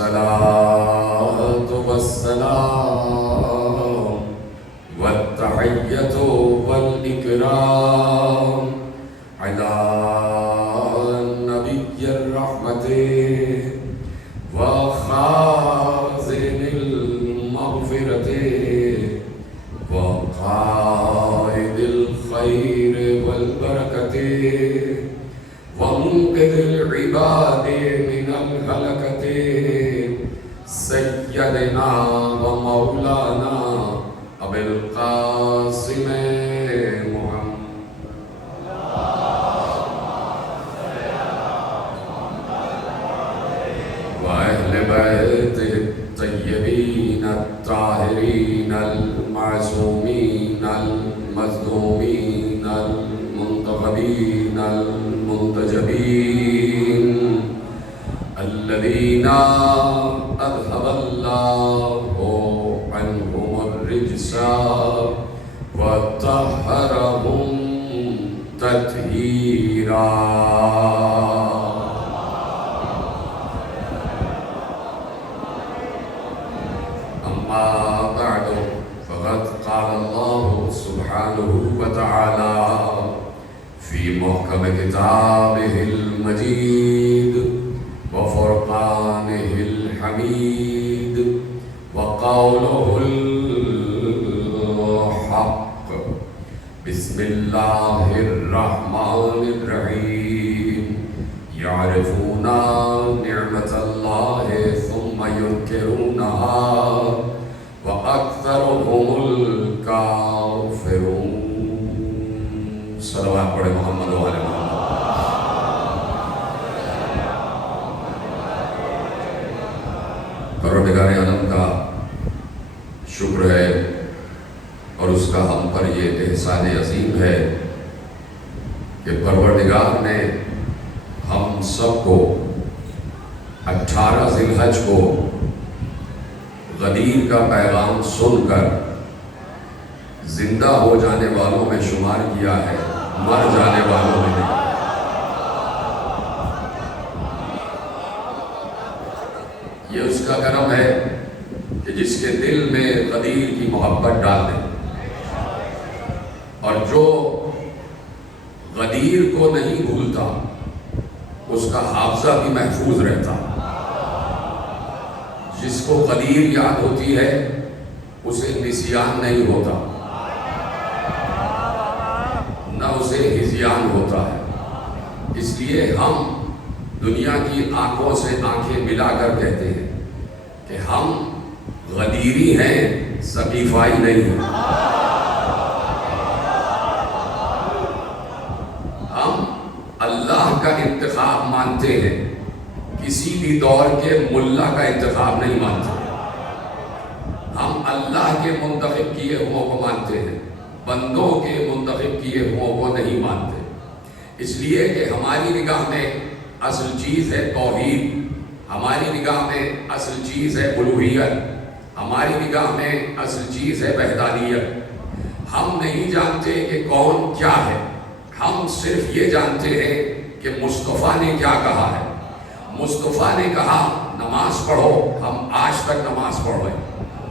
والصلاة والسلام والتحية والإكرام على نبي الرحمة وخازن المغفرة وقائد الخير والبركة ومنقذ العباد من الهلكة سيدنا ومولانا أبي القاسم محمد وأهل بيته الطيبين الطاهرين المعصومين المظلومين المنتخبين المنتجبين الذين أذهب الله عنهم الرجس وطهرهم تطهيرا. أما بعد فقد قال الله سبحانه وتعالى في محكم كتابه المجيد وفرقانه الحميد وقوله الحق بسم الله الرحمن الرحيم يعرفون نعمة الله ثم ينكرونها وأكثرهم الكافرون. صلوات پڑھے محمد و آل محمد. پروردگار عالم کا شکر ہے اور اس کا ہم پر یہ احسان عظیم ہے کہ پروردگار نے ہم سب کو 18 ذی الحج کو غدیر کا پیغام سن کر زندہ ہو جانے والوں میں شمار کیا ہے، مر جانے والوں میں نہیں. یہ اس کا کرم ہے کہ جس کے دل میں غدیر کی محبت ڈال دے، اور جو غدیر کو نہیں بھولتا اس کا حافظہ بھی محفوظ رہتا. جس کو غدیر یاد ہوتی ہے اسے نسیان نہیں ہوتا، نہ اسے ہذیان ہوتا ہے. اس لیے ہم دنیا کی آنکھوں سے آنکھیں ملا کر کہتے ہیں کہ ہم غدیری ہیں، ثقیفائی نہیں ہیں. ہم اللہ کا انتخاب مانتے ہیں، کسی بھی دور کے ملا کا انتخاب نہیں مانتے. ہم اللہ کے منتخب کیے ہوں کو مانتے ہیں، بندوں کے منتخب کیے ہوں کو نہیں مانتے. اس لیے کہ ہماری نگاہ میں اصل چیز ہے توحید، ہماری نگاہ میں اصل چیز ہے الوہیت، ہماری نگاہ میں اصل چیز ہے وحدانیت. ہم نہیں جانتے کہ کون کیا ہے، ہم صرف یہ جانتے ہیں کہ مصطفیٰ نے کیا کہا ہے. مصطفیٰ نے کہا نماز پڑھو، ہم آج تک نماز پڑھ رہے ہیں.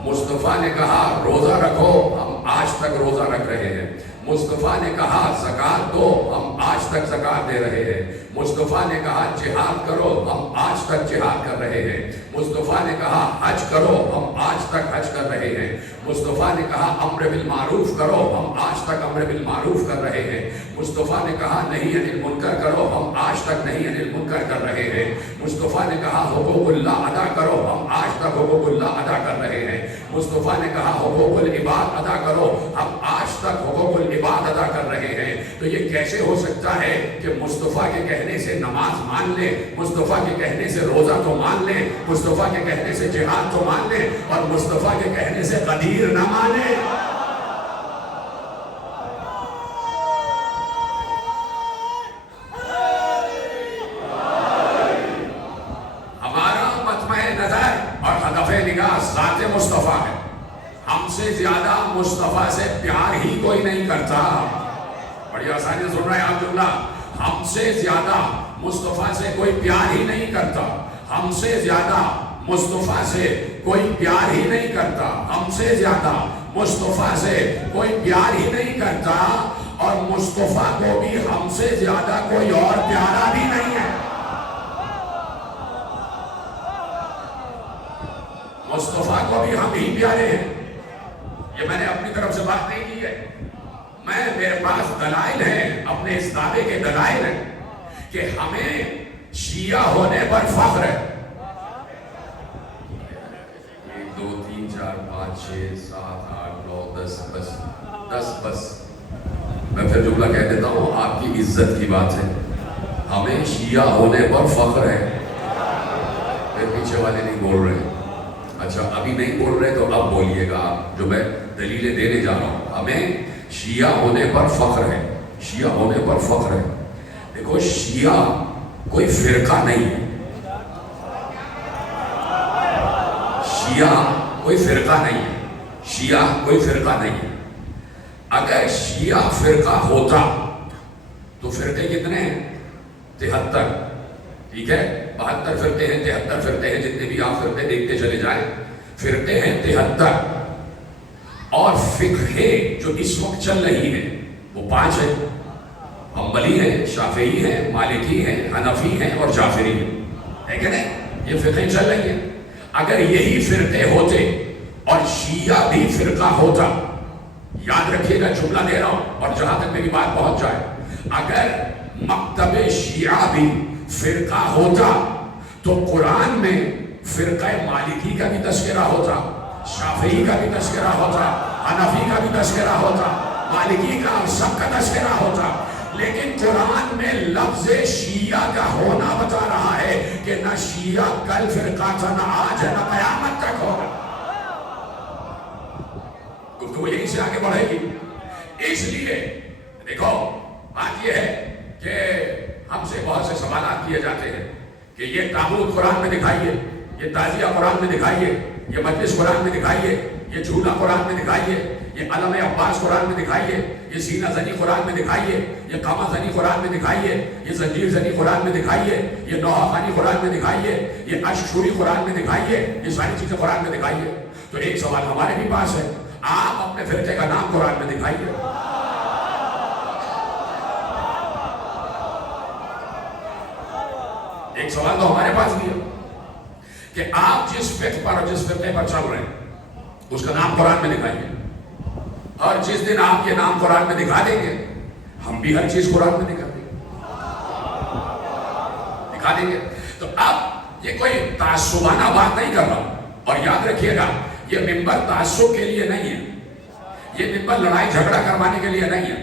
مصطفیٰ نے کہا روزہ رکھو، ہم آج تک روزہ رکھ رہے ہیں. مصطفیٰ نے کہا زکوٰۃ دو، ہم آج تک زکوٰۃ دے رہے ہیں. مصطفیٰ نے کہا جہاد کرو، ہم آج تک جہاد کر رہے ہیں. مصطفیٰ نے کہا حج کرو، ہم آج تک حج کر رہے ہیں. مصطفیٰ نے کہا امر بالمعروف کرو، ہم آج تک امر بالمعروف کر رہے ہیں. مصطفیٰ نے کہا نہی عن المنکر کرو، ہم آج تک نہی عن المنکر کر رہے ہیں. مصطفیٰ نے کہا حقوق اللہ ادا کرو، ہم آج تک حقوق اللہ ادا کر رہے ہیں. مصطفیٰ نے کہا حقوق العباد ادا کرو، ہم آج تک حقوق العباد ادا کر رہے ہیں. تو یہ کیسے ہو سکتا ہے کہ مصطفیٰ کے کہنے سے نماز مان لیں، مصطفیٰ کے کہنے سے روزہ تو مان لیں، مصطفیٰ کے کہنے سے جہاد تو مان لیں، اور مصطفیٰ کے کہنے سے غدیر نہ مانیں؟ ہمارا مطمع نظر اور ہدف نگاہ ذات مصطفیٰ ہے. ہم سے زیادہ مصطفیٰ سے پیار ہی کوئی نہیں کرتا. بڑی آسانی سے سن رہے ہیں آپ جملہ. ہم سے زیادہ مصطفیٰ سے کوئی پیار ہی نہیں کرتا. ہم سے زیادہ مصطفیٰ سے کوئی پیار ہی نہیں کرتا ہم سے زیادہ، مصطفیٰ سے کوئی پیار ہی نہیں کرتا، اور مصطفیٰ کو بھی ہم سے زیادہ کوئی اور پیارا بھی نہیں ہے۔ مصطفیٰ کو بھی ہم ہی پیارے ہیں۔ یہ میں نے اپنی طرف سے بات نہیں کی ہے، میرے پاس دلائل ہیں، اپنے اس دعوے کے دلائل ہیں کہ ہمیں شیعہ ہونے پر فخر ہے۔ 1 2 3 4 5 6 7 8 9 10 بس میں پھر جملہ کہہ دیتا ہوں، آپ کی عزت کی بات ہے، ہمیں شیعہ ہونے پر فخر ہے۔ پھر پیچھے والے نہیں بول رہے، اچھا ابھی نہیں بول رہے تو اب بولیے گا آپ، جو میں دلیلیں دینے جا رہا ہوں۔ ہمیں شیعہ ہونے پر فخر ہے، شیعہ ہونے پر فخر ہے۔ دیکھو شیعہ کوئی فرقہ نہیں ہے، شیعہ کوئی فرقہ نہیں ہے، شیعہ کوئی فرقہ نہیں ہے۔ اگر شیعہ فرقہ ہوتا تو فرقے کتنے ہیں؟ 73، ٹھیک ہے، 72 فرقے ہیں، 73 فرقے ہیں، جتنے بھی آپ فرقے دیکھتے چلے جائیں، فرقے ہیں 73۔ اور فقہ جو اس وقت چل رہی ہے وہ 5 ہے، حنبلی ہیں، شافعی ہیں، مالکی ہیں، حنفی ہیں اور جعفری ہیں، ہے کہ نہیں؟ یہ فقہ چل رہی ہے۔ اگر یہی فرقے ہوتے اور شیعہ بھی فرقہ ہوتا، یاد رکھیے گا جملہ دے رہا ہوں اور جہاں تک میری بات پہنچ جائے، اگر مکتب شیعہ بھی فرقہ ہوتا تو قرآن میں فرقہ مالکی کا بھی تذکرہ ہوتا، شافعی کا بھی تذکرہ ہوتا، حنفی کا بھی تذکرہ ہوتا، مالکی کا، سب کا تذکرہ ہوتا، لیکن قرآن میں لفظ شیعہ کا ہونا بتا رہا ہے کہ نہ شیعہ کل فرقہ تھا، نہ آج ہے، نہ قیامت تک ہوگا۔ گفتگو یہیں سے آگے بڑھے گی۔ اس لیے دیکھو بات یہ ہے کہ ہم سے بہت سے سوالات کیے جاتے ہیں کہ یہ تابوت قرآن میں دکھائیے، یہ تعزیہ قرآن میں دکھائیے، یہ مجلس قرآن میں دکھائیے، یہ جھولا قرآن میں دکھائیے، یہ علم عباس قرآن میں دکھائیے، یہ سینہ زنی قرآن میں دکھائیے، یہ قامہ زنی قرآن میں دکھائیے، یہ زنجیر زنی قرآن میں دکھائیے، یہ نوحہ خانی قرآن میں دکھائیے، یہ عشق شوری قرآن میں دکھائیے، یہ ساری چیزیں قرآن میں دکھائیے۔ تو ایک سوال ہمارے بھی پاس ہے، آپ اپنے فرقے کا نام قرآن میں دکھائیے۔ ایک سوال تو ہمارے پاس بھی ہے کہ آپ جس فقہ پر اور جس فرقے پر چل رہے ہیں اس کا نام قرآن میں دکھائیے، اور جس دن آپ یہ نام قرآن میں دکھا دیں گے ہم بھی ہر چیز قرآن میں دکھا دیں گے۔ تو اب یہ کوئی تعصبانہ بات نہیں کر رہا، اور یاد رکھیے گا یہ منبر تعصب کے لیے نہیں ہے، یہ منبر لڑائی جھگڑا کروانے کے لیے نہیں ہے،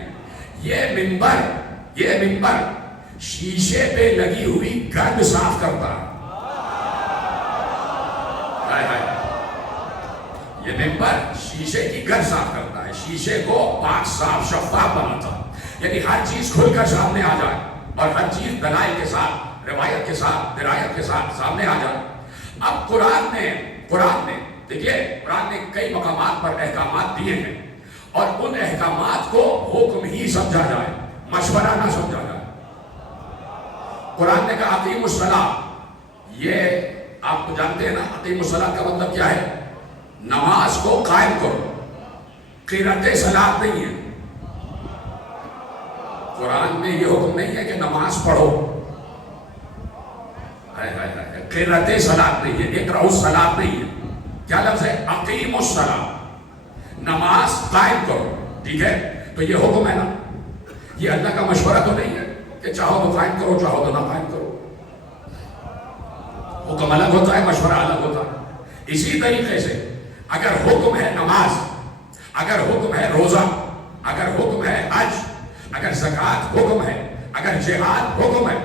یہ منبر شیشے پہ لگی ہوئی گرد صاف کرتا ہے۔ یہ منبر شیشے کی گرد صاف کرتا ہے، شیشے کو پاک صاف شفاف بناتا ہے، یعنی ہر چیز کھل کر سامنے آ جائے اور ہر چیز دلائل کے ساتھ، روایت کے ساتھ، درایت کے ساتھ سامنے آ جائے۔ اب قرآن نے دیکھیے قرآن نے کئی مقامات پر احکامات دیے ہیں، اور ان احکامات کو حکم ہی سمجھا جائے، مشورہ نہ سمجھا جائے۔ قرآن نے کہا اقیموا الصلاۃ، یہ آپ تو جانتے ہیں نا اقیموا الصلاۃ کا مطلب کیا ہے؟ نماز کو قائم کرو، قرۃ صلاۃ نہیں ہے۔ قرآن میں یہ حکم نہیں ہے کہ نماز پڑھو، قرۃ صلاۃ نہیں ہے، اقرؤوا الصلاۃ نہیں ہے۔ کیا لفظ ہے؟ اقیموا الصلاۃ، نماز قائم کرو، ٹھیک ہے؟ تو یہ حکم ہے نا، یہ اللہ کا مشورہ تو نہیں ہے کہ چاہو تو قائم کرو، چاہو تو نہ قائم کرو۔ حکم الگ ہوتا ہے، مشورہ الگ ہوتا ہے۔ اسی طریقے سے اگر حکم ہے نماز، اگر حکم ہے روزہ، اگر حکم ہے حج، اگر زکوٰۃ حکم ہے، اگر جہاد حکم ہے،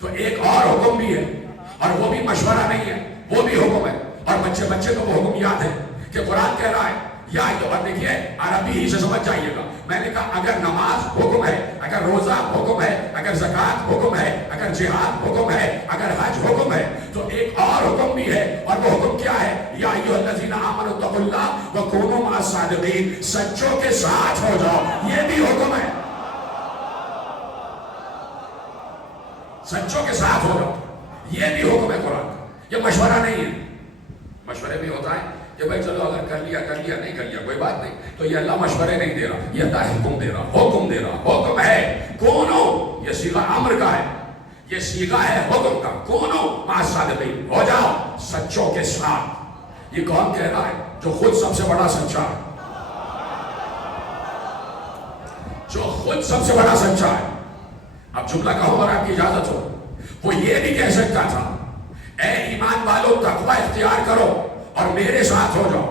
تو ایک اور حکم بھی ہے، اور وہ بھی مشورہ نہیں ہے، وہ بھی حکم ہے۔ اور بچے کو وہ حکم یاد ہے کہ قرآن کہہ رہا ہے یا دیکھیے عربی ہی سے سمجھ جائیے گا، میں نے کہا اگر نماز حکم ہے، اگر روزہ حکم ہے، اگر زکوٰۃ حکم ہے، اگر جہاد حکم ہے، اگر حج حکم ہے، تو ایک اور حکم بھی ہے، اور وہ حکم کیا ہے؟ یا ایھا الذین آمنوا اتقوا اللہ وکونوا مع الصادقین، سچوں کے ساتھ ہو جاؤ، یہ بھی حکم ہے، سچوں کے ساتھ ہو جاؤ، یہ بھی حکم ہے قرآن کا، یہ مشورہ نہیں ہے۔ مشورے میں ہوتا ہے کہ بھائی چلو اگر کر لیا نہیں کر لیا کوئی بات نہیں. تو یہ اللہ مشورے نہیں دے رہا, یہ اللہ حکم دے رہا, حکم ہے. کون ہو, یہ صیغہ امر کا ہے, یہ صیغہ ہے حکم کا. کون ہو, مع الصادقین, ہو جاؤ سچوں کے ساتھ. یہ کون کہہ رہا ہے؟ جو خود سب سے بڑا سچا ہے, جو خود سب سے بڑا سچا ہے. اب جملہ کہو اور آپ کی اجازت ہو. وہ یہ بھی کہہ سکتا تھا اے ایمان والو تقوی اختیار کرو اور میرے ساتھ ہو جاؤ.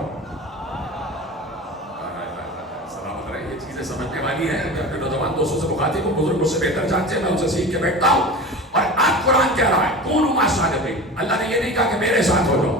سلامت رہے, یہ چیزیں سمجھنے والی ہیں. میں اپنے نوجوان دوستوں سے مخاطب ہوں, بزرگ مجھ سے بہتر جانتے ہیں, میں ان سے سیکھ کے بیٹھتا ہوں. اور اب قرآن کہہ رہا ہے کونوا مع الصادقین. اللہ نے یہ نہیں کہا کہ میرے ساتھ ہو جاؤ,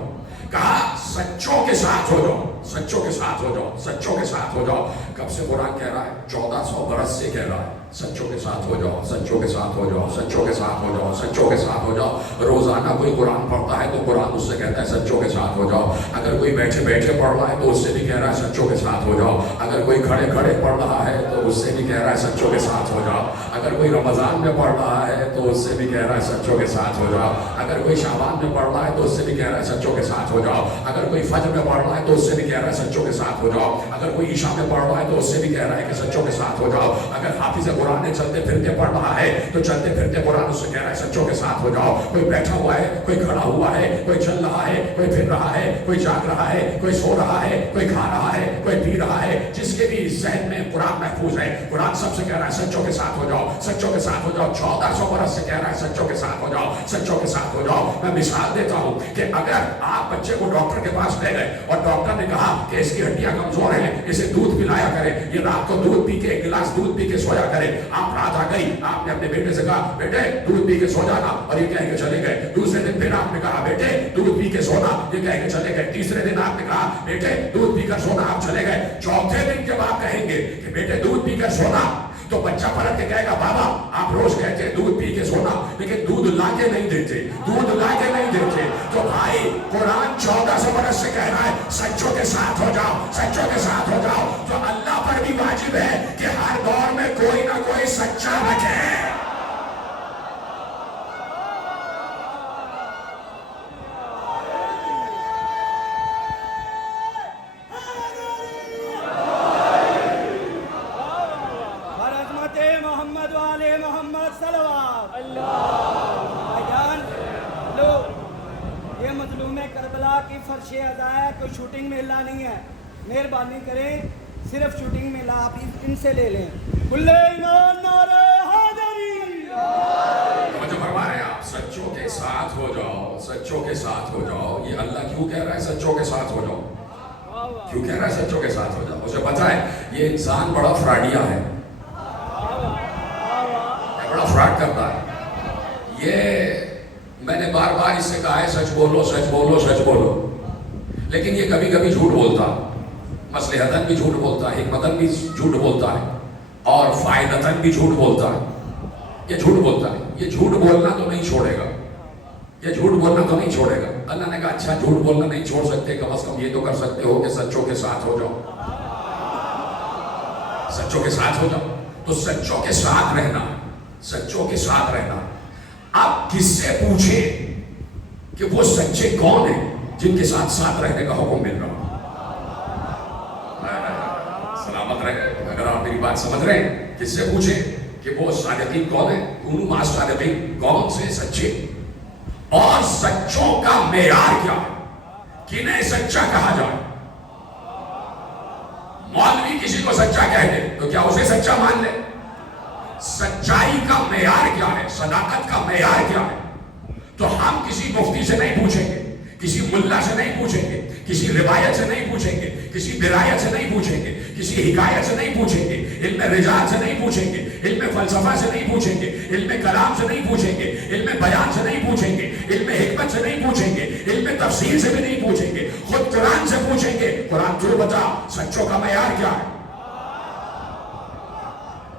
کہا سچوں کے ساتھ ہو جاؤ, سچوں کے ساتھ ہو جاؤ, سچوں کے ساتھ ہو جاؤ. کب سے قرآن کہہ رہا ہے؟ 1400 برس سے کہہ رہا ہے سچوں کے ساتھ ہو جاؤ, سچوں کے ساتھ ہو جاؤ, سچوں کے ساتھ ہو جاؤ, سچوں کے ساتھ ہو جاؤ. روزانہ کوئی قرآن پڑھتا ہے تو قرآن اس سے کہتا ہے سچوں کے ساتھ ہو جاؤ. اگر کوئی بیٹھے بیٹھے پڑھ رہا ہے تو اس سے بھی کہہ رہا ہے سچوں کے ساتھ ہو جاؤ. اگر کوئی کھڑے کھڑے پڑھ رہا ہے تو اس سے بھی کہہ رہا ہے سچوں کے ساتھ ہو جاؤ. اگر کوئی رمضان میں پڑھ رہا ہے تو اس سے بھی کہہ رہا ہے سچوں کے ساتھ ہو جاؤ. اگر کوئی شعبان میں پڑھ رہا ہے تو اس سے بھی کہہ رہا ہے سچوں کے ساتھ ہو جاؤ. اگر کوئی فجر میں پڑھ رہا ہے تو اس سے بھی کہہ رہا ہے سچوں کے ساتھ ہو جاؤ. اگر کوئی عشاء میں پڑھ رہا ہے تو اس سے بھی کہہ رہا ہے کہ سچوں کے ساتھ ہو جاؤ. اگر حافظ قرآن نے چلتے پھرتے پڑھ رہا ہے تو چلتے پھرتے قرآن اس سے کہہ رہا ہے سچوں کے ساتھ ہو جاؤ. کوئی بیٹھا ہوا ہے, کوئی کھڑا ہوا ہے, کوئی چل رہا ہے, کوئی پھر رہا ہے, کوئی جاگ رہا ہے, کوئی سو رہا ہے, کوئی کھا رہا ہے, کوئی پی رہا ہے, جس کے بھی ذہن میں قرآن محفوظ ہے, قرآن سب سے کہہ رہا ہے سچوں کے ساتھ ہو جاؤ, سچوں کے ساتھ ہو جاؤ. 1400 برس سے کہہ رہا ہے سچوں کے ساتھ ہو جاؤ, سچوں کے ساتھ ہو جاؤ. میں مثال دیتا ہوں کہ اگر آپ بچے کو ڈاکٹر کے پاس لے گئے اور ڈاکٹر نے کہا کہ اس کی ہڈیاں کمزور ہیں, اسے دودھ پلایا کرے, یہ رات کو دودھ پی کے ایک گلاس دودھ پی کے سویا کرے. آپ رات آ گئی, آپ نے اپنے بیٹے سے کہا بیٹے دودھ پی کے سو جانا, اور یہ کہہ کے چلے گئے. دوسرے دن پھر آپ نے کہا بیٹے دودھ پی کے سونا, یہ کہہ کے چلے گئے. تیسرے دن آپ نے کہا بیٹے دودھ پی کر سونا, آپ چلے گئے. چوتھے دن جب آپ کہیں گے کہ بیٹے دودھ پی کر سونا, تو بچہ پلٹ کے کہے گا بابا آپ روز کہتے ہیں دودھ پی کے سونا, لیکن دودھ لا کے نہیں دیتے, دودھ لا کے نہیں دیتے. تو بھائی قرآن 1400 برس سے کہہ رہا ہے سچوں کے ساتھ ہو جاؤ, سچوں کے ساتھ ہو جاؤ. تو اللہ پر بھی واجب ہے کہ ہر دور میں کوئی نہ کوئی سچا رکھے. فرش ادا ہے, کوئی شوٹنگ میں ہلا نہیں ہے, مہربانی کریں صرف شوٹنگ میں لا آپ ان سے لے لیں. کل ایمان نعرہ حیدری. مجھے فرما رہے ہیں آپ سچوں کے ساتھ ہو جاؤ, سچوں کے ساتھ ہو جاؤ. یہ اللہ کیوں کہہ رہا ہے سچوں کے ساتھ ہو جاؤ؟ کیوں کہہ رہا ہے سچوں کے ساتھ ہو جاؤ؟ مجھے پتا ہے یہ انسان بڑا فراڈیا ہے, بڑا فراڈ کرتا ہے. یہ میں نے بار بار اس سے کہا ہے سچ بولو, سچ بولو, سچ بولو. لیکن یہ کبھی کبھی جھوٹ بولتا, مصلحتاً بھی جھوٹ بولتا ہے, حکمتاً بھی جھوٹ بولتا ہے, اور فائدتاً بھی جھوٹ بولتا ہے. یہ جھوٹ بولتا ہے. یہ جھوٹ بولنا تو نہیں چھوڑے گا, یہ جھوٹ بولنا تو نہیں چھوڑے گا. اللہ نے کہا اچھا جھوٹ بولنا نہیں چھوڑ سکتے, کم از کم یہ تو کر سکتے ہو کہ سچوں کے ساتھ ہو جاؤ, سچوں کے ساتھ ہو جاؤ. تو سچوں کے ساتھ رہنا, سچوں کے ساتھ رہنا. اب کس سے پوچھے کہ وہ سچے کون ہیں جن کے ساتھ ساتھ رہنے کا حکم مل رہا؟ سلامت رہے. اگر آپ میری بات سمجھ رہے ہیں, کس سے پوچھے کہ وہ صادقین کون ہیں, کونوا مع الصادقین, کون سے سچے, اور سچوں کا معیار کیا ہے, کنہیں سچا کہا جائے. مولوی کسی کو سچا کہہ دے تو کیا اسے سچا مان لے؟ سچائی کا معیار کیا ہے, صداقت کا معیار کیا ہے؟ تو ہم کسی مفتی سے نہیں پوچھیں گے, کسی ملا سے نہیں پوچھیں گے, کسی روایت سے نہیں پوچھیں گے, کسی درایت سے نہیں پوچھیں گے, کسی حکایت سے نہیں پوچھیں گے, علم رجال سے نہیں پوچھیں گے, علم فلسفہ سے نہیں پوچھیں گے, علم کلام سے نہیں پوچھیں گے, علم بیان سے نہیں پوچھیں گے, علم حکمت سے نہیں پوچھیں گے, علم تفسیر سے بھی نہیں پوچھیں گے, خود قرآن سے پوچھیں گے. قرآن تو بتا سچوں کا معیار کیا ہے,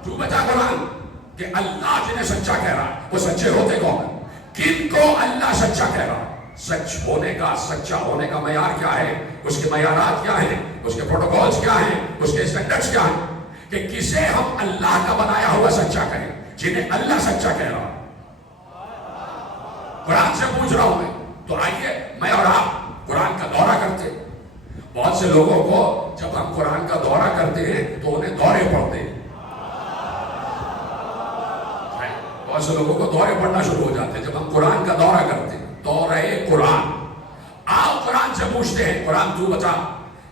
تو بتا قرآن کہ اللہ جنہیں سچا کہہ رہا ہے وہ سچے ہوتے کون ہیں, کن کو اللہ سچا کہہ رہا ہے. سچ ہونے کا, سچا ہونے کا معیار کیا ہے, اس کے معیارات کیا ہیں, اس کے پروٹوکولز کیا ہیں, اس کے اسٹینڈرڈز کیا ہیں, کہ کسے ہم اللہ کا بنایا ہوا سچا کہیں, جنہیں اللہ سچا کہہ رہا ہے. قرآن سے پوچھ رہا ہوں میں. تو آئیے میں اور آپ قرآن کا دورہ بہت سے لوگوں کو جب ہم قرآن کا دورہ کرتے ہیں تو انہیں دورے پڑتے ہیں، بہت سے لوگوں کو دورے پڑنا شروع ہو جاتے ہیں جب ہم قرآن کا دورہ کرتے ہیں۔ دورہ قرآن، آپ قرآن سے پوچھتے ہیں قرآن تو بتا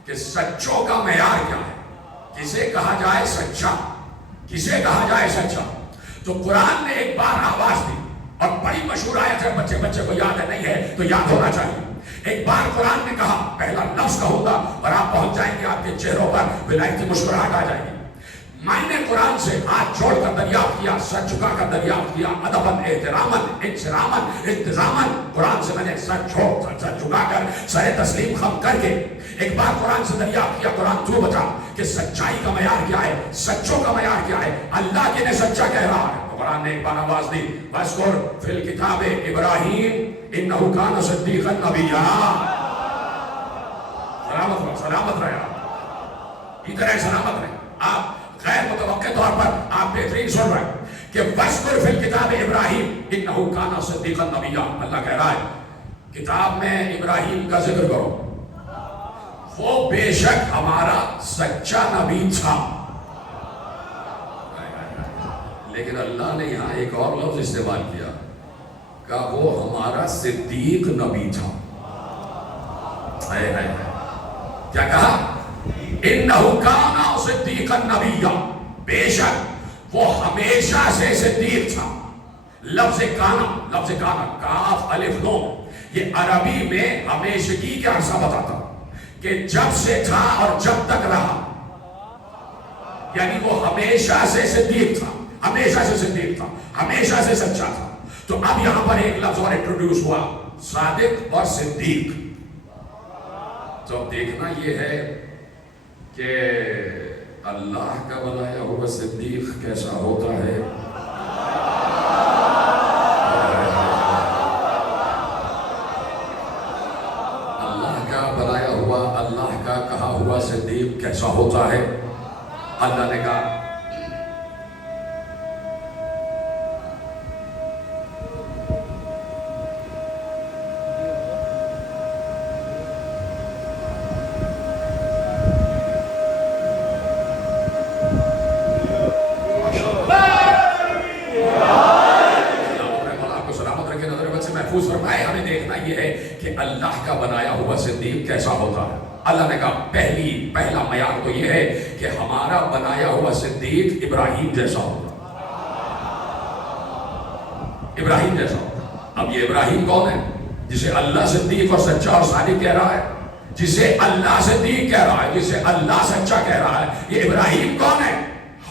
کہ سچوں کا معیار کیا ہے، کسے کہا جائے سچا، کسے کہا جائے سچا؟ تو قرآن نے ایک بار آواز دی اور بڑی مشہور آیت ہے، بچے کو یاد ہے نہیں ہے تو یاد ہونا چاہیے۔ ایک بار قرآن نے کہا، پہلا لفظ کہوں گا اور آپ پہنچ جائیں گے، آپ کے چہروں پر ولایتی مسکراہٹ آ جائے گی۔ میں نے قرآن سے ہاتھ جوڑ کر دریافت کیا، سر جھکا کر دریافت کیا، ادباً احتراماً انصراماً التزاماً، قرآن سے میں نے سر جھکا کر سر تسلیم خم کر کے ایک بار قرآن سے دریافت کیا، قرآن تو بتا کہ سچائی کا معیار کیا ہے، سچوں کا معیار کیا ہے، اللہ کے نے سچا کہہ رہا ہے۔ تو قرآن نے ایک بار آواز دی، وَاذْكُرْ فِي الْكِتَابِ إِبْرَاهِيمَ إِنَّهُ كَانَ صِدِّيقًا نَبِيًّا۔ سلامت رہے آپ، ادھر ہے سلامت رہے آپ، غیر متوقع طور پر آپ بہترین سن رہے ہیں کہ وَاذْكُرْ فِي الْكِتَابِ إِبْرَاهِيمَ إِنَّهُ كَانَ صِدِّيقًا نَبِيًّا۔ اللہ کہہ رہا ہے کتاب میں ابراہیم کا ذکر کرو، وہ بے شک ہمارا سچا نبی تھا۔ لیکن اللہ نے یہاں ایک اور لفظ استعمال کیا کہ وہ ہمارا صدیق نبی تھا۔ کیا کہا؟ انہو کانا صدیقا نبیا، بے شک وہ ہمیشہ سے صدیق تھا۔ لفظ کانا کاف الف نون، یہ عربی میں ہمیشگی کا عرصہ بتاتا کہ جب سے تھا اور جب تک رہا، یعنی وہ ہمیشہ سے صدیق تھا، ہمیشہ سے صدیق تھا، ہمیشہ سے سچا تھا۔ تو اب یہاں پر ایک لفظ اور انٹروڈیوس ہوا، صادق اور صدیق۔ تو دیکھنا یہ ہے کہ اللہ کا بنایا ہوا صدیق کیسا ہوتا ہے، اللہ کا بنایا ہوا، اللہ کا کہا ہوا صدیق کیسا ہوتا ہے۔ اللہ نے کہا اللہ کا بنایا ہوا صدیق کیسا ہوتا ہے۔ اللہ نے کہا پہلا معیار تو یہ ہے کہ ہمارا بنایا ہوا صدیق ابراہیم جیسا ہوتا، ابراہیم جیسا ہوتا۔ اب یہ ابراہیم کون ہے جسے اللہ صدیق اور سچا اور صادق کہہ رہا ہے، جسے اللہ صدیق کہہ رہا ہے، جسے اللہ سچا کہہ رہا ہے، یہ ابراہیم کون ہے؟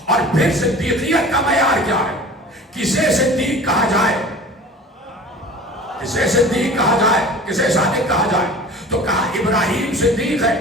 اور پھر صدیقیت کا معیار کیا ہے، کسے صدیق کہا جائے، کسے صدیق کہا جائے، کسے صادق کہا جائے؟ تو کہا ابراہیم صدیق ہے،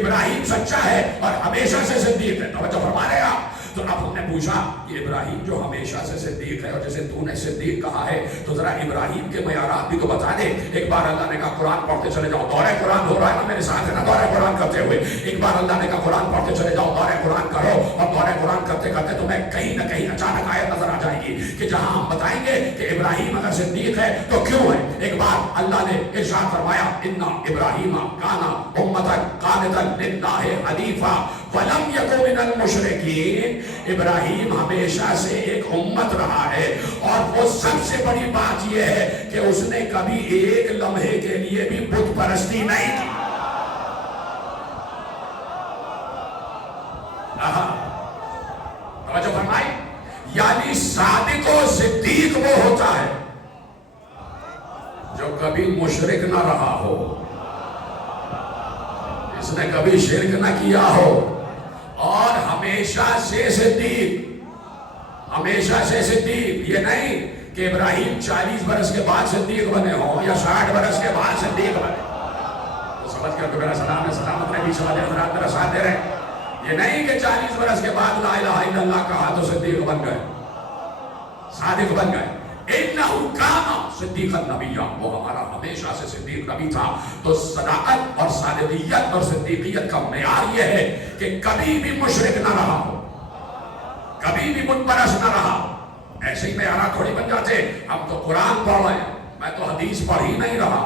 ابراہیم سچا ہے اور ہمیشہ سے صدیق ہے۔ توجہ فرما رہے آپ؟ تو اب ہم نے پوچھا کہ ابراہیم جو ہمیشہ سے صدیق ہے اور جسے تو نے صدیق کہا ہے، تو ذرا ابراہیم کے معیارات بھی تو بتا دے۔ ایک بار اللہ نے کہا قرآن پڑھتے چلے جاؤ، دورہ قرآن ہو رہا ہے نا میرے ساتھ ہے نا، دورہ قرآن کرتے ہوئے ایک بار اللہ نے کہا قرآن پڑھتے چلے جاؤ، دورہ قرآن کرو، اور دورہ قرآن کرتے کرتے تمہیں کہیں نہ کہیں اچانک آیت نظر آ جائے گی کہ جہاں ہم بتائیں گے کہ ابراہیم اگر صدیق ہے تو کیوں ہے۔ ایک بار اللہ نے ارشاد فرمایا اِنَّ إِبْرَاهِيمَ كَانَ أُمَّةً قَانِتًا لِلَّهِ حَنِيفًا وَلَمْ يَكُن مِنَ الْمُشْرِكِينَ۔ ابراہیم ہمیشہ سے ایک امت رہا ہے، اور وہ سب سے بڑی بات یہ ہے کہ اس نے کبھی ایک لمحے کے لیے بھی بت پرستی نہیں کی۔ توجہ فرمائی، یعنی صادق و صدیق وہ ہوتا ہے جو کبھی مشرک نہ رہا ہو، اس نے کبھی شرک نہ کیا ہو، اور ہمیشہ سے صدیق، ہمیشہ سے صدیق۔ یہ نہیں کہ ابراہیم 40 برس کے بعد صدیق بنے ہوں یا 60 برس کے بعد صدیق بنے۔ تو سمجھ کر میرا سلام ہے، سلامت نے بیچ والے حضرات میرا ساتھ دے رہے ہیں۔ یہ نہیں کہ 40 برس کے بعد لا الہ الا اللہ کہا تو صدیق بن گئے، صادق بن گئے۔ اِنَّهُ كَانَ صِدِّيقًا نَبِيًّا، وہ ہمارا ہمیشہ سے صدیق نبی تھا۔ تو صداقت اور صادقیت اور صدیقیت کا معیار یہ ہے کہ کبھی بھی مشرک نہ رہا ہو، کبھی بھی بت پرست نہ رہا ہو۔ ایسے ہی معیارات تھوڑی بن جاتے، ہم تو قرآن پڑھ رہے ہیں، میں تو حدیث پڑھ ہی نہیں رہا،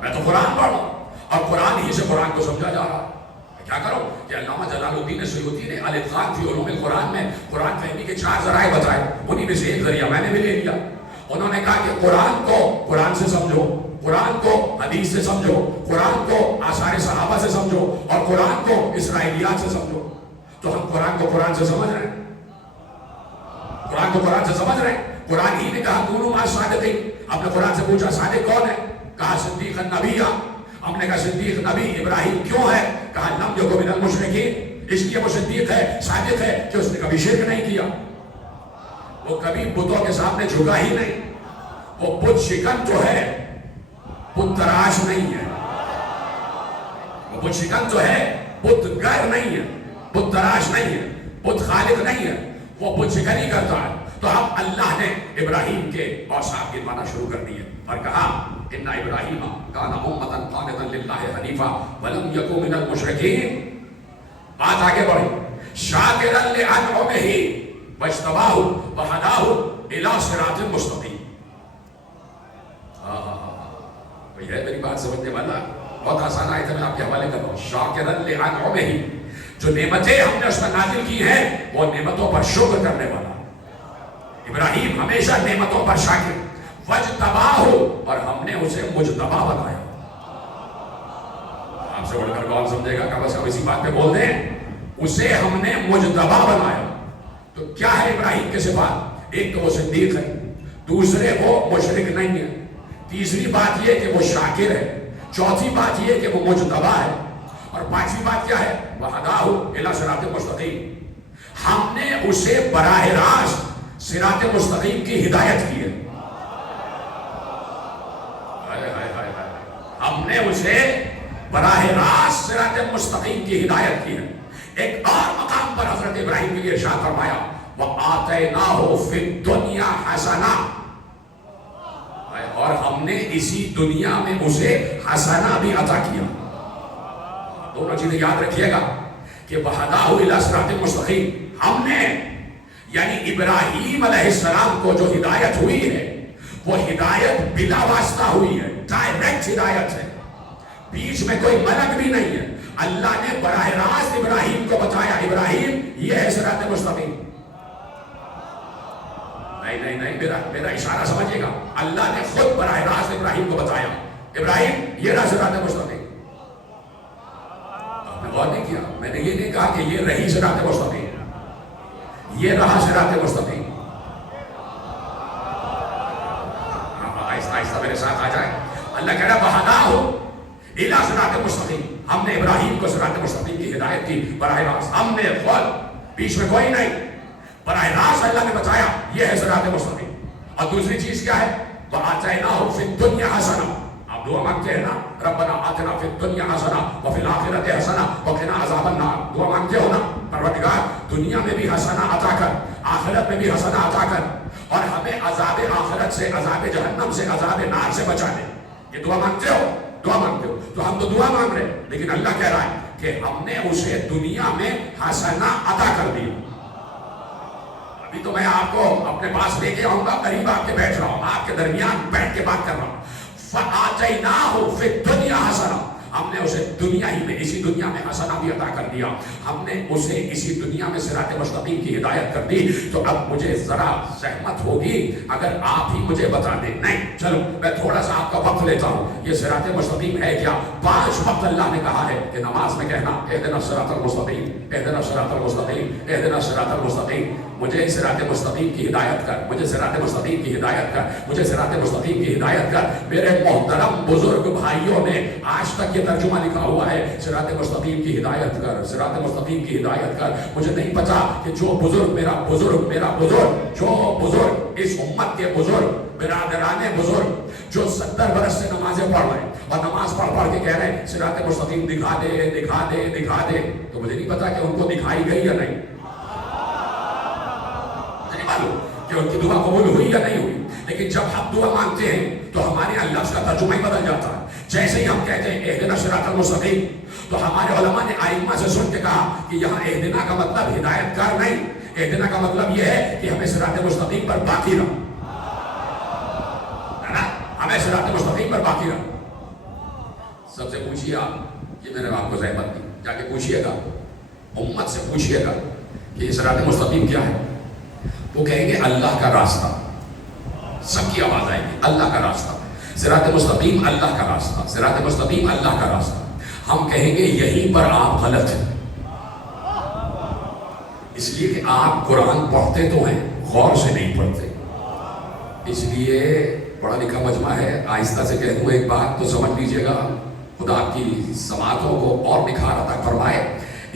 میں تو قرآن پڑھ رہا ہوں، اور قرآن ہی سے قرآن کو سمجھا جا رہا ہے. کیا کرو کہ علامہ جلال الدین سیوطی نے الاتقان فی علوم القرآن میں قرآن فہمی کے 4 ذرائع بتائے. انہی میں سے ایک ذریعہ میں نے بھی لے لیا. انہوں نے کہا کہ قرآن کو قرآن سے سمجھو, قرآن کو حدیث سے سمجھو, قرآن کو آثار صحابہ سے سمجھو, اور قرآن کو اسرائیلیات سے سمجھو. تو ہم قرآن کو قرآن سے سمجھ رہے ہیں, قرآن کو قرآن سے سمجھ رہے ہیں. قرآن ہی نے کہا کونوا مع الصادقین. آپ نے قرآن سے پوچھا صادق کون ہے؟ کہا صدیق النبی. ہم نے کہا صدیق نبی ابراہیم کیوں ہے؟ کہا لم یکن من المشرکین. اس لیے وہ صدیق ہے, صادق ہے کہ اس نے کبھی شرک نہیں کیا, وہ کبھی بتوں کے سامنے جھکا ہی نہیں. وہ بت شکن جو ہے بت تراش نہیں ہے, وہ بت شکن جو ہے بت گر نہیں ہے, بت تراش نہیں ہے, بت خالق نہیں ہے, وہ بت شکن ہی کرتا ہے. تو اب اللہ نے ابراہیم کے اوصاف گنوانا شروع کر دیے اور کہا ان ابراہیم کان امۃ قانتا للہ حنیفا ولم یکن من المشرکین. بات آگے بڑھی. شاکرا لانعمہ واجتباہ وہداہ الی صراط مستقیم. یہ ہے میری بات سمجھنے والا, بہت آسان آیت ہے, میں آپ کے حوالے کر رہا ہوں. شاکرا لانعمہ, جو نعمتیں ہم نے اس پر نازل کی ہیں وہ نعمتوں پر شکر کرنے والا. ابراہیم ہمیشہ نعمتوں پر شاکر. واجتباہ, اور ہم نے اسے مجتبی بنایا. آپ سے بڑھ کر کون سمجھے گا کہ بس ہم اسی بات پہ بول دیں, اسے ہم نے مجتبی بنایا. تو کیا ہے ابراہیم کے صفات؟ ایک تو وہ صدیق ہے, دوسرے وہ مشرک نہیں ہے, تیسری بات یہ کہ وہ شاکر ہے, چوتھی بات یہ کہ وہ مجتبی ہے, اور پانچویں بات کیا ہے؟ وہداہ الی صراط مستقیم. ہم نے اسے براہ راست صراط مستقیم کی ہدایت کی ہے. ہم نے اسے براہ راست صراط مستقیم کی ہدایت کی ہے. ایک اور مقام پر حضرت ابراہیم کے لیے ارشاد فرمایا وَآتَيْنَاهُ فِي الدُّنْيَا حَسَنَةً, اور ہم نے اسی دنیا میں اسے حسنہ بھی عطا کیا. دونوں چیزیں یاد رکھیے گا کہ وَهَدَاهُ إِلَى صِرَاطٍ مُسْتَقِيمٍ. ہم نے یعنی ابراہیم علیہ السلام کو جو ہدایت ہوئی ہے وہ ہدایت بلا واسطہ ہوئی ہے, ڈائریکٹ ہدایت ہے, بیچ میں کوئی ملک بھی نہیں ہے. اللہ نے براہ راست ابراہیم کو بتایا ابراہیم یہ ہے صراط مستقیم. نہیں, میرا اشارہ سمجھیے گا. اللہ نے خود براہ راست ابراہیم کو بتایا ابراہیم یہ رہا صراط مستقیم. آپ نے غور نہیں کیا, میں نے یہ نہیں کہا کہ یہ رہی صراط مستقیم, یہ رہا صراط مستقیم. آہستہ آہستہ میرے ساتھ آ جائیں. اللہ کہہ رہا وَهَدَاهُ إِلَى صِرَاطٍ مُسْتَقِيمٍ. ہم نے ابراہیم کو صراط مستقیم کی ہدایت کی براہ راست. ہم نے خود, بیچ میں کوئی نہیں, براہ راست اللہ نے بتایا یہ ہے صراط مستقیم. اور دوسری چیز کیا ہے؟ وَآتَيْنَاهُ فِي الدُّنْيَا حَسَنَةً. آپ دعا مانگتے ہیں نا, ربنا آتنا فی الدنیا حسنہ وفی الآخرۃ حسنہ وقنا عذاب النار. دعا مانگتے ہو نا, پروردگار دنیا میں بھی حسنہ عطا کر, آخرت میں بھی حسنہ عطا کر, اور ہمیں عذاب آخرت سے, عذاب جہنم سے, عذاب نار سے بچا دے. یہ دعا مانگتے ہو, دعا مانگتے ہو. تو ہم تو دعا مانگ رہے ہیں, لیکن اللہ کہہ رہا ہے کہ ہم نے اسے دنیا میں حسنہ عطا کر دیا. ابھی تو میں آپ کو اپنے پاس لے کے آؤں گا, قریب آپ کے بیٹھ رہا ہوں, آپ کے درمیان بیٹھ کے بات کر رہا ہوں. فَآتَيْنَاهُ فِي الدُّنْيَا حَسَنَةً. ہم نے اسے دنیا ہی میں, اسی دنیا میں حسنہ بھی عطا کر دیا. ہم نے اسے اسی دنیا میں صراط مستقیم کی ہدایت کر دی. تو اب مجھے ذرا زحمت ہوگی اگر آپ ہی مجھے بتا دیں. نہیں, چلو میں تھوڑا سا آپ کا وقت لیتا ہوں. یہ صراط مستقیم ہے کیا؟ 5 وقت اللہ نے کہا ہے کہ نماز میں کہنا اہدنا الصراط المستقیم, اہدنا الصراط المستقیم, اہدنا الصراط المستقیم. مجھے صراط مستقیم کی ہدایت کر, مجھے صراط مستقیم کی ہدایت کر, مجھے صراط مستقیم کی ہدایت کر. میرے محترم بزرگ بھائیوں نے آج تک یہ ترجمہ لکھا ہوا ہے صراط مستقیم کی ہدایت کر, صراط مستقیم کی ہدایت کر. مجھے نہیں پتا کہ جو بزرگ, میرا بزرگ, جو بزرگ, اس امت کے بزرگ, برادران بزرگ جو 70 برس سے نمازیں پڑھ رہے ہیں اور نماز پڑھ کے کہہ رہے ہیں صراط مستقیم دکھا دے, دکھا دے, دکھا دے, تو مجھے نہیں پتا کہ ان کو دکھائی گئی یا نہیں, کہ ان کی دعا قبول ہوئی یا نہیں ہوئی. لیکن جب ہم دعا مانگتے ہیں تو ہمارے یہاں لفظ کا ترجمہ ہی بدل جاتا ہے. جیسے ہی ہم کہتے ہیں اہدنا الصراط المستقیم, تو ہمارے علماء نے ائمہ سے سن کے کہا کہ یہاں اہدنا کا مطلب ہدایت کار نہیں, اہدنا کا مطلب یہ ہے کہ ہمیں صراط مستقیم پر باقی رہو, ہے نا, ہمیں صراط مستقیم پر باقی رہو. سب سے پوچھیے آپ، یہ میں نے آپ کو زحمت دی، جا کے پوچھیے گا، امت سے پوچھیے گا کہ یہ صراط مستقیم کیا ہے؟ وہ کہیں گے اللہ کا راستہ. سب کی آواز آئے گی اللہ کا راستہ، صراط مستقیم اللہ کا راستہ، صراط مستقیم اللہ کا راستہ. ہم کہیں گے یہیں پر آپ غلط ہیں، اس لیے کہ آپ قرآن پڑھتے تو ہیں، غور سے نہیں پڑھتے. اس لیے پڑھا لکھا مجمع ہے، آہستہ سے کہہ دوں ایک بات تو سمجھ لیجیے گا، خدا کی سماعتوں کو اور نکھار عطا فرمائے.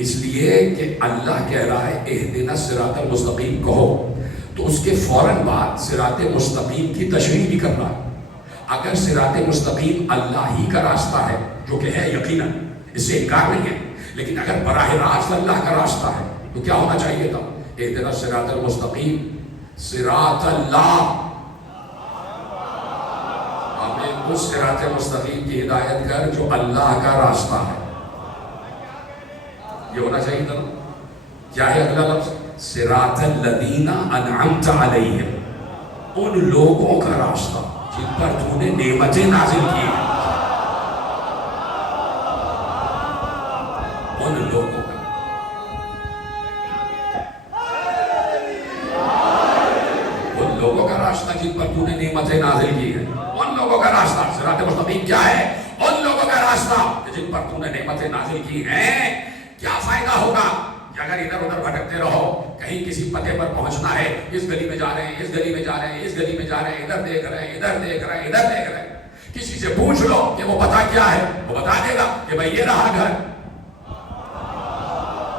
اس لیے کہ اللہ کہہ رہا ہے اہدنا الصراط المستقیم کہو، تو اس کے فوراً بعد صراط مستقیم کی تشریح بھی کرنا ہے. اگر صراط مستقیم اللہ ہی کا راستہ ہے، جو کہ ہے یقیناً، اس سے انکار نہیں ہے، لیکن اگر براہ راست اللہ کا راستہ ہے تو کیا ہونا چاہیے تھا؟ اہدنا الصراط المستقیم، صراط اللہ، ہمیں اس صراط مستقیم کی ہدایت کر جو اللہ کا راستہ ہے. یہ ہونا چاہیے تھا. کیا ہے اگلا لفظ؟ صراط الذین انعمت علیہم، ان لوگوں کا راستہ جن پر تو نے نعمتیں نازل کی ہیں، ان لوگوں کا. ان لوگوں کا راستہ جن پر تو نے نعمتیں نازل کی ہیں، ان لوگوں کا راستہ. صراط مستقیم کیا ہے؟ ان لوگوں کا راستہ جن پر تو نے نعمتیں نازل کی ہیں. کیا فائدہ ہوگا کہ اگر ادھر ادھر بھٹکتے رہو، کہیں کسی پتے پر پہنچنا ہے، اس گلی میں جا رہے ہیں، اس گلی میں جا رہے ہیں، اس گلی میں جا رہے ہیں، ادھر دیکھ رہے ہیں، ادھر دیکھ رہے ہیں، ادھر دیکھ رہے ہیں. کسی سے پوچھ لو کہ وہ پتا کیا ہے، وہ بتا دے گا کہ بھائی یہ رہا گھر.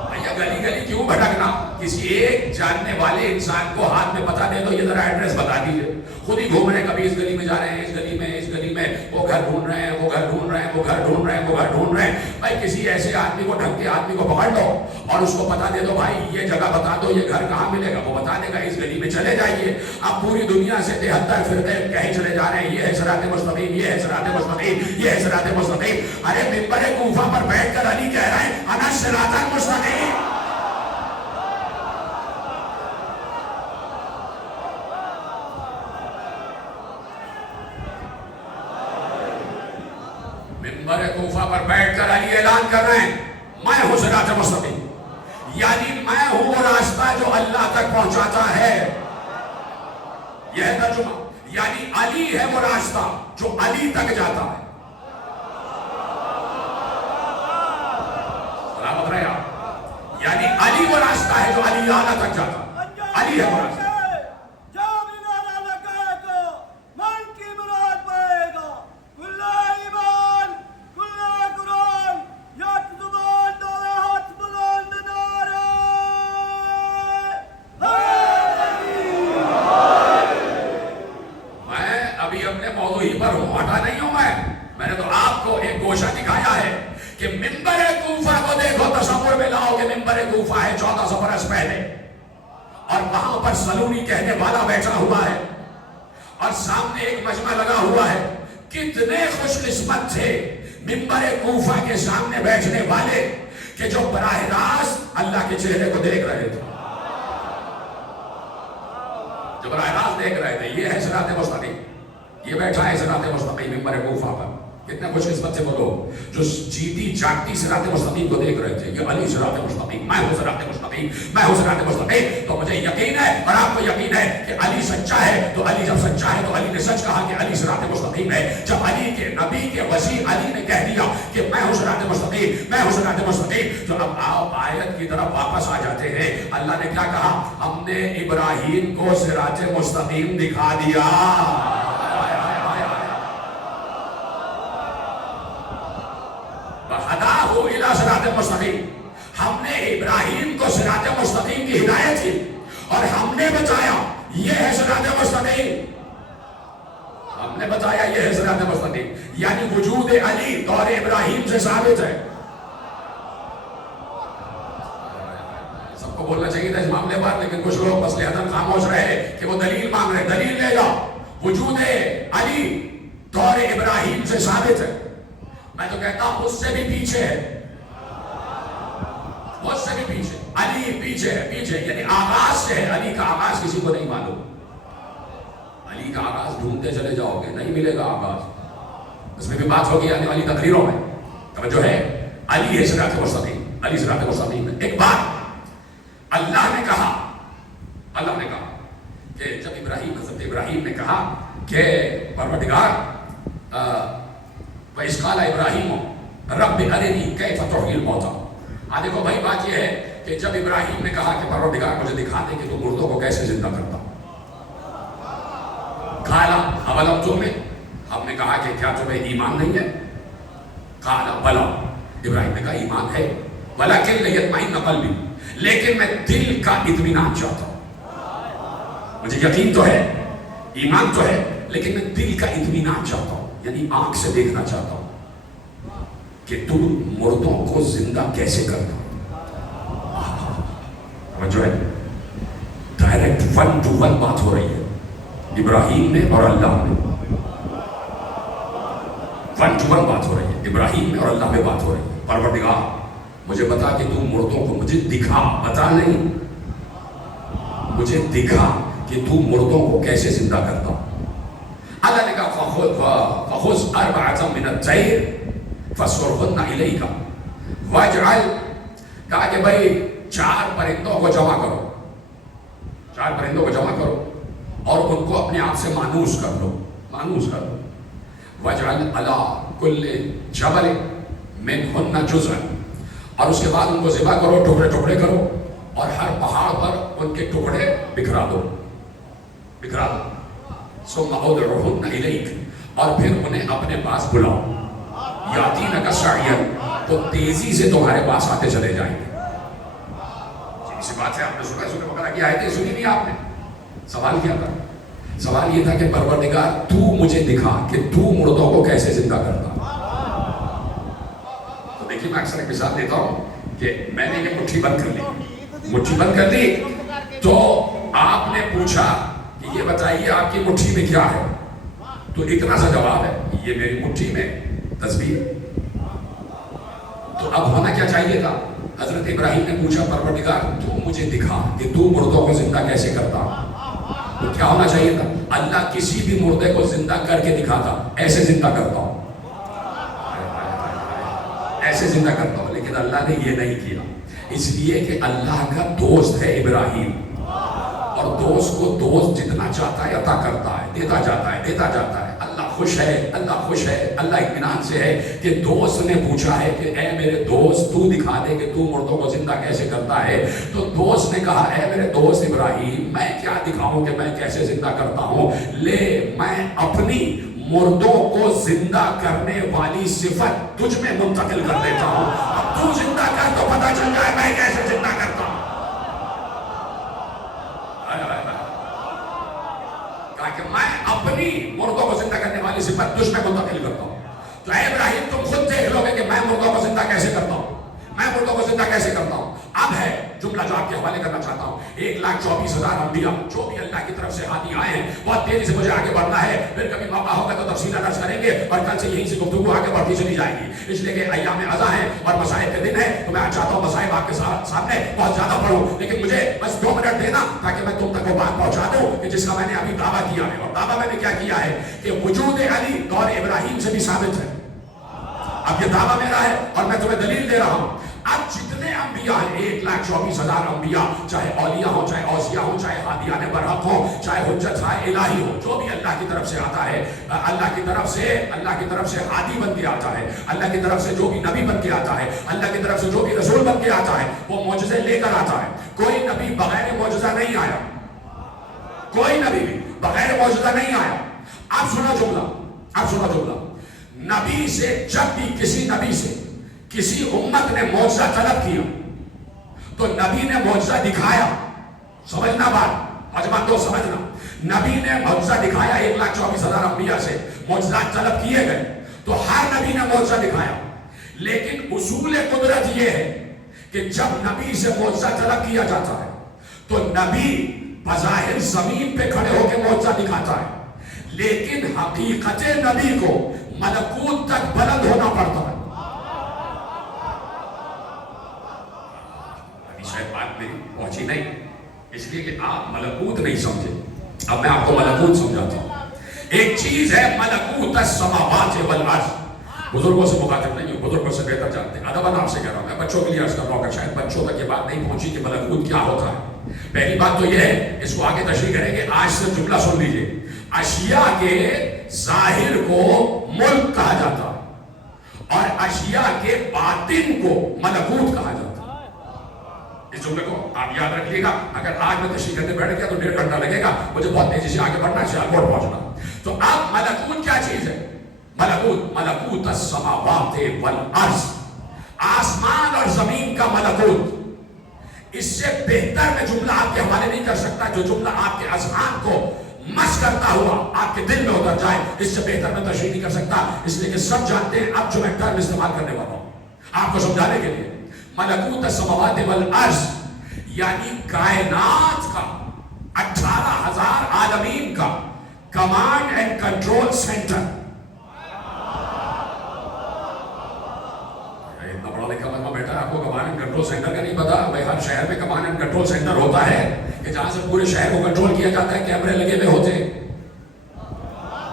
بھیا گلی گلی کیوں بھٹکنا؟ کسی ایک جاننے والے انسان کو ہاتھ میں پتا دے دو، یہ ذرا ایڈریس بتا دیجیے. خود ہی گھوم رہے ہیں، کبھی اس گلی میں جا رہے ہیں، اس گلی میں، اس گلی میں، وہ گھر ڈھونڈ رہے ہیں، وہ گھر ڈھونڈ رہے ہیں، وہ گھر ڈھونڈ رہے ہیں، وہ گھر ڈھونڈ رہے ہیں. بھائی کسی ایسے آدمی کو، ڈھنگ کے آدمی کو پکڑ لو اور اس کو پتا دے دو، بھائی یہ جگہ بتا دو، یہ گھر کہاں ملے گا. وہ بتا دے گا اس گلی میں چلے جائیے. اب پوری دنیا سے 73 فرقے کہیں چلے جا رہے ہیں، یہ ہے صراط مستقیم، یہ ہے صراط مستقیم، یہ ہے صراط مستقیم. ارے منبر کوفہ پر بیٹھ کر علی کہہ رہے ہیں انا الصراط المستقیم. منبر کوفہ پر بیٹھ کر علی اعلان کر رہے ہیں میں ہوں صراط مستقیم، یعنی میں ہوں وہ راستہ جو اللہ تک پہنچاتا ہے. یہ ہے ترجمہ، یعنی علی ہے وہ راستہ جو علی تک جاتا ہے. سلامت رہے آپ. یعنی علی وہ راستہ ہے جو علی اعلیٰ تک جاتا ہے. علی ہے وہ راستہ. میں نے تو آپ کو ایک گوشہ دکھایا ہے کہ منبر کوفہ کو دیکھو، تصور میں لاؤ کہ منبر کوفہ ہے 1400 برس پہلے، اور وہاں پر سلونی کہنے والا بیٹھا ہوا ہے اور سامنے ایک مجمع لگا ہوا ہے. کتنے خوش قسمت تھے منبر کوفہ کے سامنے بیٹھنے والے کہ جو براہ راست اللہ کے چہرے کو دیکھ رہے تھے، جو براہ راست دیکھ رہے تھے. یہ ہے صراط مستقیم، یہ بیٹھا ہے صراط مستقیم منبر کوفہ پر. کتنے خوش قسمت سے وہ لوگ جو جیتی جاگتی صراط مستقیم کو دیکھ رہے تھے. یہ علی صراط مستقیم، میں ہوں صراط مستقیم، میں ہوں صراط مستقیم. تو مجھے یقین ہے اور آپ کو یقین ہے کہ علی سچا ہے. تو علی جب سچا ہے تو علی نے سچ کہا کہ علی صراط مستقیم ہے. جب علی کے نبی کے وسیع علی نے کہہ دیا کہ میں ہوں صراط مستقیم، میں ہوں صراط مستقیم، تو اب آپ آیت کی طرف واپس آ جاتے ہیں. اللہ نے کیا کہا؟ ہم نے ابراہیم کو صراط مستقیم دکھا دیا. صراط مستقیم، ہم نے ابراہیم کو صراط مستقیم کی ہدایت کی اور ہم نے بتایا یہ ہے صراط مستقیم. ہم نے بتایا یہ ہے صراط مستقیم، یعنی وجود علی دور ابراہیم سے ثابت ہے. سب کو بولنا چاہیے تھا اس معاملے پر، لیکن کچھ لوگ بس لہذا خاموش رہے کہ وہ دلیل مانگ رہے. دلیل لے جاؤ. وجود علی دور ابراہیم سے ثابت ہے. میں تو کہتا ہوں اس سے بھی پیچھے ہے، اس سے بھی پیچھے. علی پیچھے ہے، پیچھے یعنی آغاز سے ہے. علی کا آغاز کسی کو نہیں معلوم. علی کا آغاز ڈھونڈتے چلے جاؤ گے نہیں ملے گا آغاز. اس میں بھی بات ہوگی آنے والی تقریروں میں. توجہ ہے, علی ہے صراط مستقیم, علی صراط مستقیم ہے. ایک بات اللہ نے کہا کہ جب حضرت ابراہیم نے کہا کہ پروردگار وَإِذْ قَالَ إِبْرَاهِيمُ رَبِّ أَرِنِي كَيْفَ تُحْيِي الْمَوْتَىٰ. دیکھو بھائی بات یہ ہے کہ جب ابراہیم نے کہا کہ پروردگار مجھے دکھا دے کہ تو مردوں کو کیسے زندہ کرتا. قَالَ أَوَلَمْ تُؤْمِنْ, ہم نے کہا کہ کیا تمہیں ایمان نہیں ہے. قَالَ بَلَىٰ, ابراہیم نے کہا ایمان ہے. وَلَكِنْ لِيَطْمَئِنَّ قَلْبِي, لیکن میں دل کا اطمینان چاہتا ہوں. مجھے یقین تو ہے, ایمان تو ہے, لیکن میں دل کا اطمینان چاہتا ہوں, یعنی آنکھ سے دیکھنا چاہتا ہوں کہ تو مردوں کو زندہ کیسے کرتا. جو ہے ڈائریکٹ 1 to 1 بات ہو رہی ہے ابراہیم میں اور اللہ میں. 1 to 1 بات ہو رہی ہے ابراہیم میں اور اللہ میں بات ہو رہی ہے. پروردگار مجھے بتا کہ تو مردوں کو, مجھے دکھا, بتا نہیں, مجھے دکھا کہ تو مردوں کو کیسے زندہ کرتا. اللہ نے کہا فَخُذْ أَرْبَعَةً مِنَ الطَّيْرِ فَصُرْهُنَّ إِلَيْكَ وَاجْعَلْ, کہا کہ بھائی 4 پرندوں کو جمع کرو, 4 پرندوں کو جمع کرو اور ان کو اپنے آپ سے مانوس کر لو. وَاجْعَلْ عَلَىٰ كُلِّ جَبَلٍ مِنْهُنَّ جُزْءًا, اور اس کے بعد ان کو ذبح کرو, ٹکڑے ٹکڑے کرو, اور ہر پہاڑ پر ان کے ٹکڑے بکھرا دو. ثم ادعوهن إليك, اور پھر انہیں اپنے پاس بلاؤ. یاتینک سعیا, تو تیزی سے تمہارے پاس آتے چلے جائیں گے. اسی بات سے آپ نے سورہ بقرہ کی آیتیں سنی نہیں آپ نے. سوال کیا تھا؟ سوال یہ تھا کہ پروردگار تو مجھے دکھا کہ تو مردوں کو کیسے زندہ کرتا. تو دیکھیے میں اکثر ایک مثال دیتا ہوں کہ میں نے یہ مٹھی بند کر لی تو آپ نے پوچھا کہ یہ بتائیے آپ کی مٹھی میں کیا ہے, تو اتنا سا جواب ہے, یہ میری مٹھی میں تسبیح. تو اب ہونا کیا چاہیے تھا؟ حضرت ابراہیم نے پوچھا پروردگار تو مجھے دکھا کہ تو مردوں کو زندہ کیسے کرتا. تو کیا ہونا چاہیے تھا؟ اللہ کسی بھی مردے کو زندہ کر کے دکھاتا, ایسے زندہ کرتا ہوں, ایسے زندہ کرتا ہوں. لیکن اللہ نے یہ نہیں کیا, اس لیے کہ اللہ کا دوست ہے ابراہیم, اور دوست کو دوست جتنا چاہتا ہے عطا کرتا ہے, دیتا جاتا ہے. اللہ خوش ہے, اللہ اطمینان سے ہے کہ دوست نے پوچھا ہے کہ اے میرے دوست تو دکھا دے کہ تو مردوں کو زندہ کیسے کرتا ہے. تو دوست نے کہا اے میرے دوست ابراہیم میں کیا دکھاؤں کہ میں کیسے زندہ کرتا ہوں, لے میں اپنی مردوں کو زندہ کرنے والی صفت تجھ میں منتقل کر دیتا ہوں. اب تو زندہ کر تو پتہ چل جائے میں کیسے زندہ کرتا ہوں. کہا کہ میں اپنی مردوں کو زندہ کرنے والی صفت تجھ میں منتقل کرتا ہوں. تو اے ابراہیم تم خود دیکھ لو گے کہ میں مردوں کو زندہ کیسے کرتا ہوں. اب ہے جملہ جو آپ کے حوالے کرنا چاہتا ہوں. 1,24,000 انبیاء جو بھی اللہ کی طرف سے ہادی آئے ہیں, بہت تیزی سے مجھے آگے بڑھنا ہے, پھر کبھی موقع ہوگا تو تفصیل درج کریں گے, اور کل سے یہیں سے گفتگو آگے بڑھتی چلی جائے گی. اس لیے کہ ایام عزا ہیں اور مصائب کے دن ہے, تو میں چاہتا ہوں مصائب آپ کے سامنے بہت زیادہ پڑھوں, لیکن مجھے بس 2 منٹ دینا تاکہ میں تم تک وہ بات پہنچا دوں کہ جس کا میں نے ابھی دعویٰ کیا ہے. اور دعویٰ میں نے کیا کیا ہے کہ وجود علی دور ابراہیم سے بھی ثابت ہے. اب یہ دعویٰ میرا ہے اور میں تمہیں دلیل دے رہا ہوں. اب جتنے انبیاء ہیں 1,24,000 انبیاء, چاہے اولیاء ہوں, چاہے اوصیاء ہوں, چاہے ہادیان برحق ہوں, چاہے حجت الہی ہو, جو بھی اللہ کی طرف سے آتا ہے, اللہ کی طرف سے ہادی بن کے آتا ہے, اللہ کی طرف سے جو بھی نبی بن کے آتا ہے, اللہ کی طرف سے جو بھی رسول بن کے آتا ہے, وہ معجزے لے کر آتا ہے. کوئی نبی بغیر معجزہ نہیں آیا, کوئی نبی بھی بغیر معجزہ نہیں آیا. اب سنو جملہ, نبی سے جب بھی کسی نبی سے کسی امت نے معجزہ طلب کیا تو نبی نے معجزہ دکھایا. سمجھنا بات, حجمان دو سمجھنا, نبی نے معجزہ دکھایا. 1,24,000 انبیاء سے معجزات طلب کیے گئے تو ہر نبی نے معجزہ دکھایا. لیکن اصول قدرت یہ ہے کہ جب نبی سے معجزہ طلب کیا جاتا ہے تو نبی بظاہر زمین پہ کھڑے ہو کے معجزہ دکھاتا ہے, لیکن حقیقت نبی کو ملکوت تک بلند ہونا پڑتا ہے. شاید بات میری پہنچی نہیں, اس لیے کہ آپ ملکوت نہیں سمجھے. اب میں آپ کو ملکوت سمجھاتا ہوں. ایک چیز ہے ملکوت السماوات والارض. بزرگوں سے مخاطب نہیں ہوں, بزرگوں سے بہتر جانتے ہیں. ادب آپ سے کہہ رہا ہوں, میں بچوں کے لیے عرض کر رہا ہوں کہ شاید بچوں تک یہ بات نہیں پہنچی کہ ملکوت کیا ہوتا ہے. پہلی بات تو یہ ہے, اس کو آگے تشریح کریں گے. آج سے جملہ سن لیجئے, اشیاء کے ظاہر کو ملک کہا جاتا اور اشیاء کے باطن کو ملکوت کہا جاتا. اس جملے کو آپ یاد رکھیے گا. اگر آج میں تشریح کرنے بیٹھ گیا تو 1.5 گھنٹہ لگے گا, مجھے بہت تیزی سے آگے بڑھنا ہے, سیالکوٹ پہنچنا. تو اب ملکوت کیا چیز ہے؟ ملکوت السماوات والارض, آسمان اور زمین کا ملکوت. اس سے بہتر میں جملہ آپ کے حوالے نہیں کر سکتا. جو جملہ آپ کے اذہان کو مس کرتا ہوا آپ کے دل میں اتر جائے, اس سے بہتر میں تشریح نہیں کر سکتا. اس لیے کہ سب جانتے ہیں اب جو میں ٹرم استعمال کرنے والا ہوں آپ کو سمجھانے کے لیے. ملکوت السماوات والارض یعنی کائنات کا 18,000 عالمین کا کمانڈ اینڈ کنٹرول سینٹر. اتنا بڑا لکھا مجمع بیٹھا ہے, آپ کو کمانڈ اینڈ کنٹرول سینٹر کا نہیں پتا؟ بھائی ہر شہر میں کمانڈ اینڈ کنٹرول سینٹر ہوتا ہے کہ جہاں سے پورے شہر کو کنٹرول کیا جاتا ہے. کیمرے لگے ہوئے ہوتے ہیں,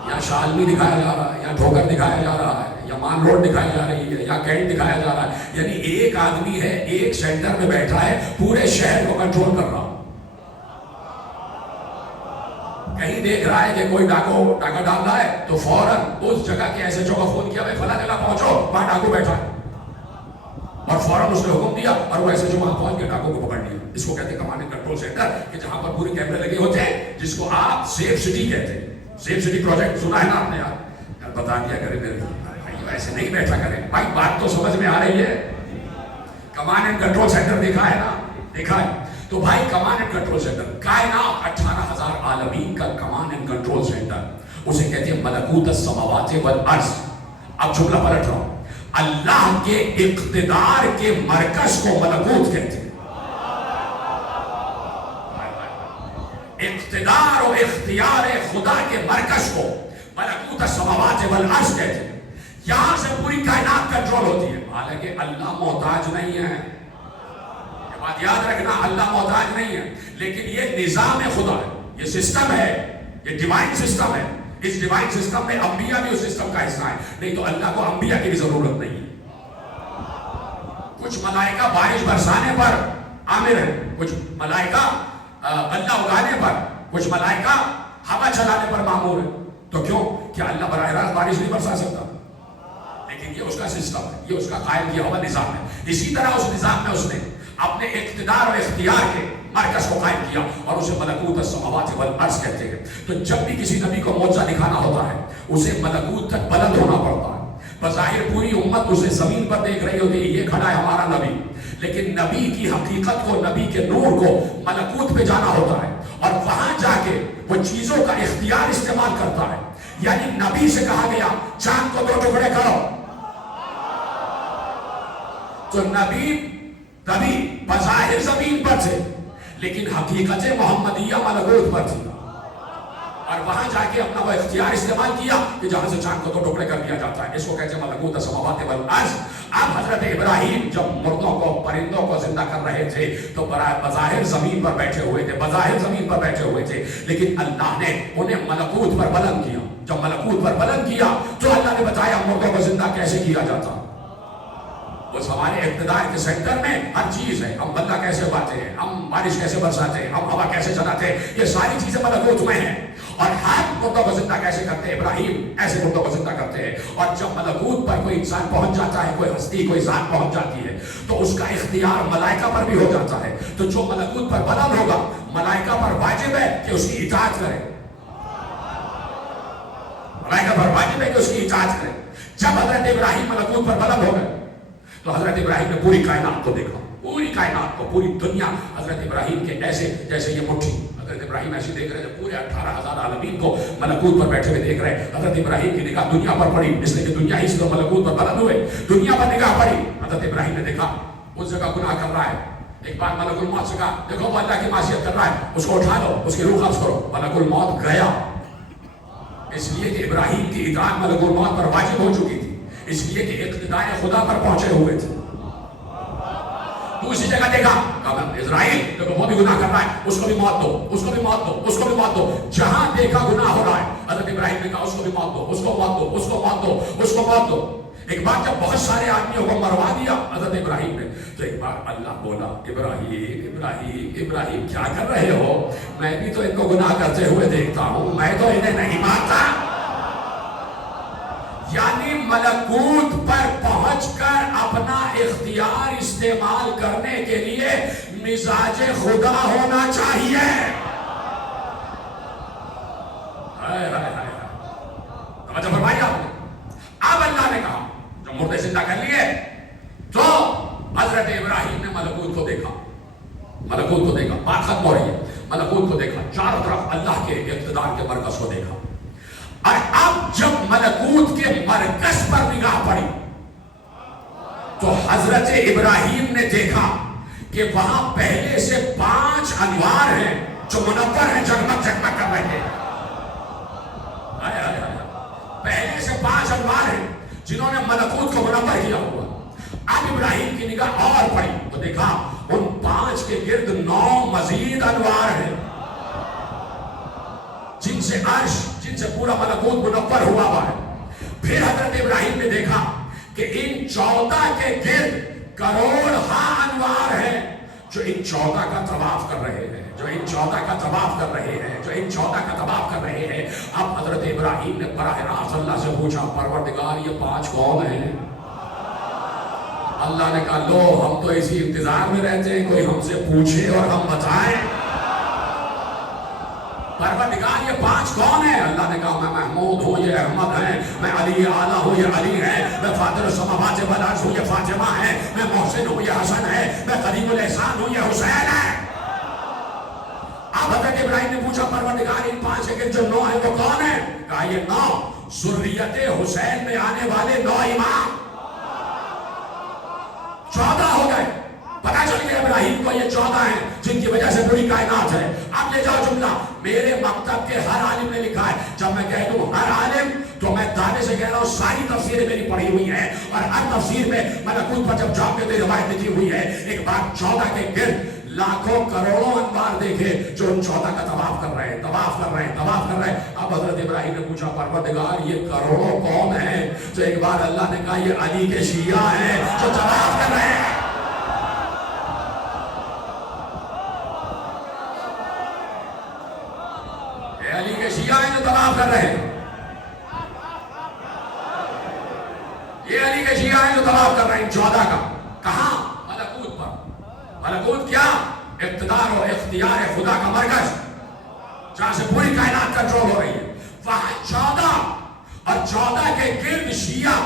یا شالمی دکھایا جا رہا ہے, یا ٹھوکر دکھایا جا رہا ہے, یا مان روڈ دکھائی جا رہی ہے, یا کینٹ دکھایا جا رہا ہے. یعنی ایک آدمی ہے, ایک سینٹر میں بیٹھا ہے, پورے شہر کو کنٹرول کر رہا. کہیں دیکھ رہا ہے کہ کوئی ڈاکہ ڈال رہا ہے تو فوراً اس جگہ کے ایسے چو کا فون کیا, بھائی فلاں جگہ پہنچو, وہاں ڈاکو بیٹھا ہے, اور فوراً اس نے حکم دیا اور وہ ایسے جو وہاں پہنچ کے ڈاکو کو پکڑ لیا. اس کو کہتے ہیں کمانڈ اینڈ کنٹرول سینٹر, کہ جہاں پر پورے کیمرے لگے ہوتے ہیں, جس کو آپ سیف سٹی کہتے ہیں. سیف سٹی پروجیکٹ سنا ہے نا آپ نے؟ یار بتا دیا کرے میرے بھائی, ایسے نہیں بیٹھا کرے بھائی, بات تو سمجھ میں آ رہی ہے. کمانڈ اینڈ کنٹرول سینٹر دیکھا ہے نا؟ دیکھا ہے. تو بھائی کمانڈ اینڈ کنٹرول سینٹر, کائنات 18,000 عالمین کا کمانڈ اینڈ کنٹرول سینٹر, اسے کہتے ہیں ملکوت السماوات والارض. اب جملہ پلٹ رہا ہوں, اللہ کے اقتدار کے مرکز کو ملکوت کہتے ہیں. اقتدار و اختیار خدا کے مرکز کو ملکوت السماوات والارض کہتے ہیں. یہاں سے پوری کائنات کنٹرول ہوتی ہے. حالانکہ اللہ محتاج نہیں ہے, یہ بات یاد رکھنا, اللہ محتاج نہیں ہے, لیکن یہ نظام خدا ہے, یہ سسٹم ہے, یہ ڈیوائن سسٹم ہے. اس ڈیوائن سسٹم میں انبیاء بھی اس سسٹم کا حصہ ہے, نہیں تو اللہ کو انبیاء کی بھی ضرورت نہیں ہے. کچھ ملائکہ بارش برسانے پر عامر ہیں, کچھ ملائکہ اللہ اگانے پر, کچھ ملائکہ ہوا چلانے پر مامور ہیں. تو کیوں؟ کہ اللہ براہ راست بارش نہیں برسا سکتا, لیکن یہ اس کا سسٹم ہے, یہ اس کا قائم کیا ہوا نظام ہے. اسی طرح اس نظام میں اس نے اپنے اقتدار و اختیار کے مرکز کو قائم کیا اور اسے ملکوت السماوات والارض کہتے ہیں. تو جب بھی کسی نبی کو معجزہ دکھانا ہوتا ہے, اسے ملکوت تک بلند ہونا پڑتا ہے. بظاہر پوری امت اسے زمین پر دیکھ رہی ہوتی ہے, یہ کھڑا ہے ہمارا نبی, لیکن نبی کی حقیقت کو, نبی کے نور کو ملکوت پہ جانا ہوتا ہے, اور وہاں جا کے وہ چیزوں کا اختیار استعمال کرتا ہے. یعنی نبی سے کہا گیا چاند کو 2 ٹکڑے کرو, تو نبی بظاہر زمین پر تھے, لیکن حقیقت محمدیہ ملکوت پر تھی, اور وہاں جا کے اپنا وہ اختیار استعمال کیا کہ جہاں سے چاند کو 2 ٹکڑے کر دیا جاتا ہے. اس کو کہتے ہیں ملکوت السماوات والارض. اب حضرت ابراہیم جب مردوں کو, پرندوں کو زندہ کر رہے تھے تو بظاہر زمین پر بیٹھے ہوئے تھے, بظاہر زمین پر بیٹھے ہوئے تھے, لیکن اللہ نے انہیں ملکوت پر بلند کیا. جب ملکوت پر بلند کیا تو اللہ نے بتایا مردوں کو زندہ کیسے کیا جاتا. اس ہمارے اقتدار کے سینٹر میں ہر چیز ہے. ہم بندہ کیسے اگاتے ہیں, ہم بارش کیسے برساتے ہیں, ہم ہوا کیسے چلاتے ہیں, یہ ساری چیزیں ملکوت میں ہیں. اور ہر مردوں کو زندہ کیسے کرتے ہیں, ابراہیم ایسے مردوں کو زندہ کرتے ہیں. اور جب ملکوت پر کوئی انسان پہنچ جاتا ہے, کوئی ہستی, کوئی ذات پہنچ جاتی ہے, تو اس کا اختیار ملائکہ پر بھی ہو جاتا ہے. تو جو ملکوت پر بلند ہوگا, ملائکہ پر واجب ہے کہ اس کی اطاعت کرے, ملائکہ پر واجب ہے کہ اس کی اطاعت کرے. جب حضرت ابراہیم ملکوت پر بلند ہو گئے تو حضرت ابراہیم نے پوری کائنات کو دیکھا, پوری کائنات کو, پوری دنیا حضرت ابراہیم کے ایسے جیسے یہ مٹھی. حضرت ابراہیم ایسے دیکھ رہے تھے, پورے 18,000 عالمین کو ملکوت پر بیٹھے ہوئے دیکھ رہے. حضرت ابراہیم کی نگاہ دنیا پر پڑی, اس لیے کہ دنیا ہی سے ملکوت پر بلند ہوئے, دنیا پر نگاہ پڑی. حضرت ابراہیم نے دیکھا اس جگہ گناہ کر رہا ہے. ایک بار ملک الموت سے کہا دیکھو وہ اللہ کی معصیت کر رہا ہے, اس کو اٹھا لو, اس کی روح قبض کرو. ملک الموت گیا, اس لیے کہ ابراہیم کی اطاعت ملک الموت پر واجب ہو چکی تھی, اس لیے کہ اقتدار خدا پر پہنچے ہوئے تھے. دوسری جگہ دیکھا اسرائیل دیکھو وہ بھی گناہ کر رہا ہے, اس کو بھی موت دو, اس کو بھی موت دو, اس کو بھی موت دو. جہاں دیکھا گناہ ہو رہا ہے, حضرت ابراہیم نے کہا اس کو بھی موت دو، اس کو موت دو، اس کو موت دو، اس کو موت دو۔ ایک بار جب بہت سارے آدمیوں کو مروا دیا حضرت ابراہیم نے، تو ایک بار اللہ بولا ابراہیم ابراہیم ابراہیم کیا کر رہے ہو؟ میں بھی تو ان کو گناہ کرتے ہوئے دیکھتا ہوں، میں تو انہیں نہیں مانتا۔ یعنی ملکوت پر پہنچ کر اپنا اختیار استعمال کرنے کے لیے مزاج خدا ہونا چاہیے۔ توجہ فرمائی آپ نے۔ اب اللہ نے کہا جو مردے زندہ کر لیے، تو حضرت ابراہیم نے ملکوت کو دیکھا، ملکوت کو دیکھا، بات ختم ہو رہی ہے، ملکوت کو دیکھا، چاروں طرف اللہ کے اقتدار کے مرکز کو دیکھا۔ اور اب جب ملکوت کے مرکز پر نگاہ پڑی تو حضرت ابراہیم نے دیکھا کہ وہاں پہلے سے 5 انوار ہیں جو منور ہیں، جگمگ جگمگ کر رہے ہیں۔ پہلے سے 5 انوار ہیں جنہوں نے ملکوت کو منور کیا ہوا۔ اب ابراہیم کی نگاہ اور پڑی تو دیکھا ان 5 کے گرد 9 مزید انوار ہیں جن سے عرش، جن سے پورا ملکوت منور ہوا ہے۔ پھر حضرت ابراہیم نے دیکھا کہ ان 14 کے گرد کروڑہا انوار ہیں جو ان 14 کا طواف کر رہے ہیں، جو ان 14 کا طواف کر رہے ہیں، جو ان 14 کا طواف کر رہے ہیں۔ اب حضرت ابراہیم نے براہ راست اللہ سے پوچھا پروردگار یہ 5 کون ہیں؟ اللہ نے کہا لو ہم تو اسی انتظار میں رہتے ہیں کوئی ہم سے پوچھے اور ہم بتائیں۔ پروردگار یہ 5 کون ہیں؟ اللہ نے کہا میں محمود ہوں، یہ احمد ہیں، میں علی اعلیٰ ہوں، یہ علی ہے، میں فاطر السماوات والارض ہوں، یہ فاطمہ ہے، میں محسن ہوں، یہ حسن ہے، میں قریب الاحسان ہوں، یہ حسین ہے۔ اب حضرت ابراہیم نے پوچھا پروردگار ان 5 کے جو 9 ہیں وہ کون ہیں؟ کہا یہ 9 ذریت حسین میں آنے والے 9 امام۔ 14 ہو گئے، پتا چل گیا ابراہیم کو یہ 14 ہیں جن کی وجہ سے پوری کائنات ہے۔ اب لے جاؤ جملہ، میرے مکتب کے ہر عالم نے لکھا ہے، جب میں کہہ دوں ہر عالم تو میں دعوے سے کہہ رہا ہوں ساری تفسیریں میری پڑھی ہوئی ہیں، اور ہر تفسیر میں ملکوت پر جب جاؤ کے روایت لکھی ہوئی ہے۔ ایک بار 14 کے گرد لاکھوں کروڑوں انوار دیکھے جو ان 14 کا طواف کر رہے ہیں، طواف کر رہے ہیں، طواف کر رہے ہیں۔ اب حضرت ابراہیم نے پوچھا پروردگار یہ کروڑوں کون ہیں؟ تو ایک بار اللہ نے کہا یہ علی کے شیعہ ہیں جو طواف کر رہے ہیں۔ علی کے شیعہ ہیں جو طواف کر رہے ہیں، یہ علی کے شیعہ ہیں جو طواف کر رہے ہیں 14 کا۔ کہاں؟ ملکوت پر۔ ملکوت کیا؟ اقتدار و اختیار خدا کا مرکز جہاں سے پوری کائنات کنٹرول ہو رہی ہے، وہاں 14 اور 14 کے گرد شیعہ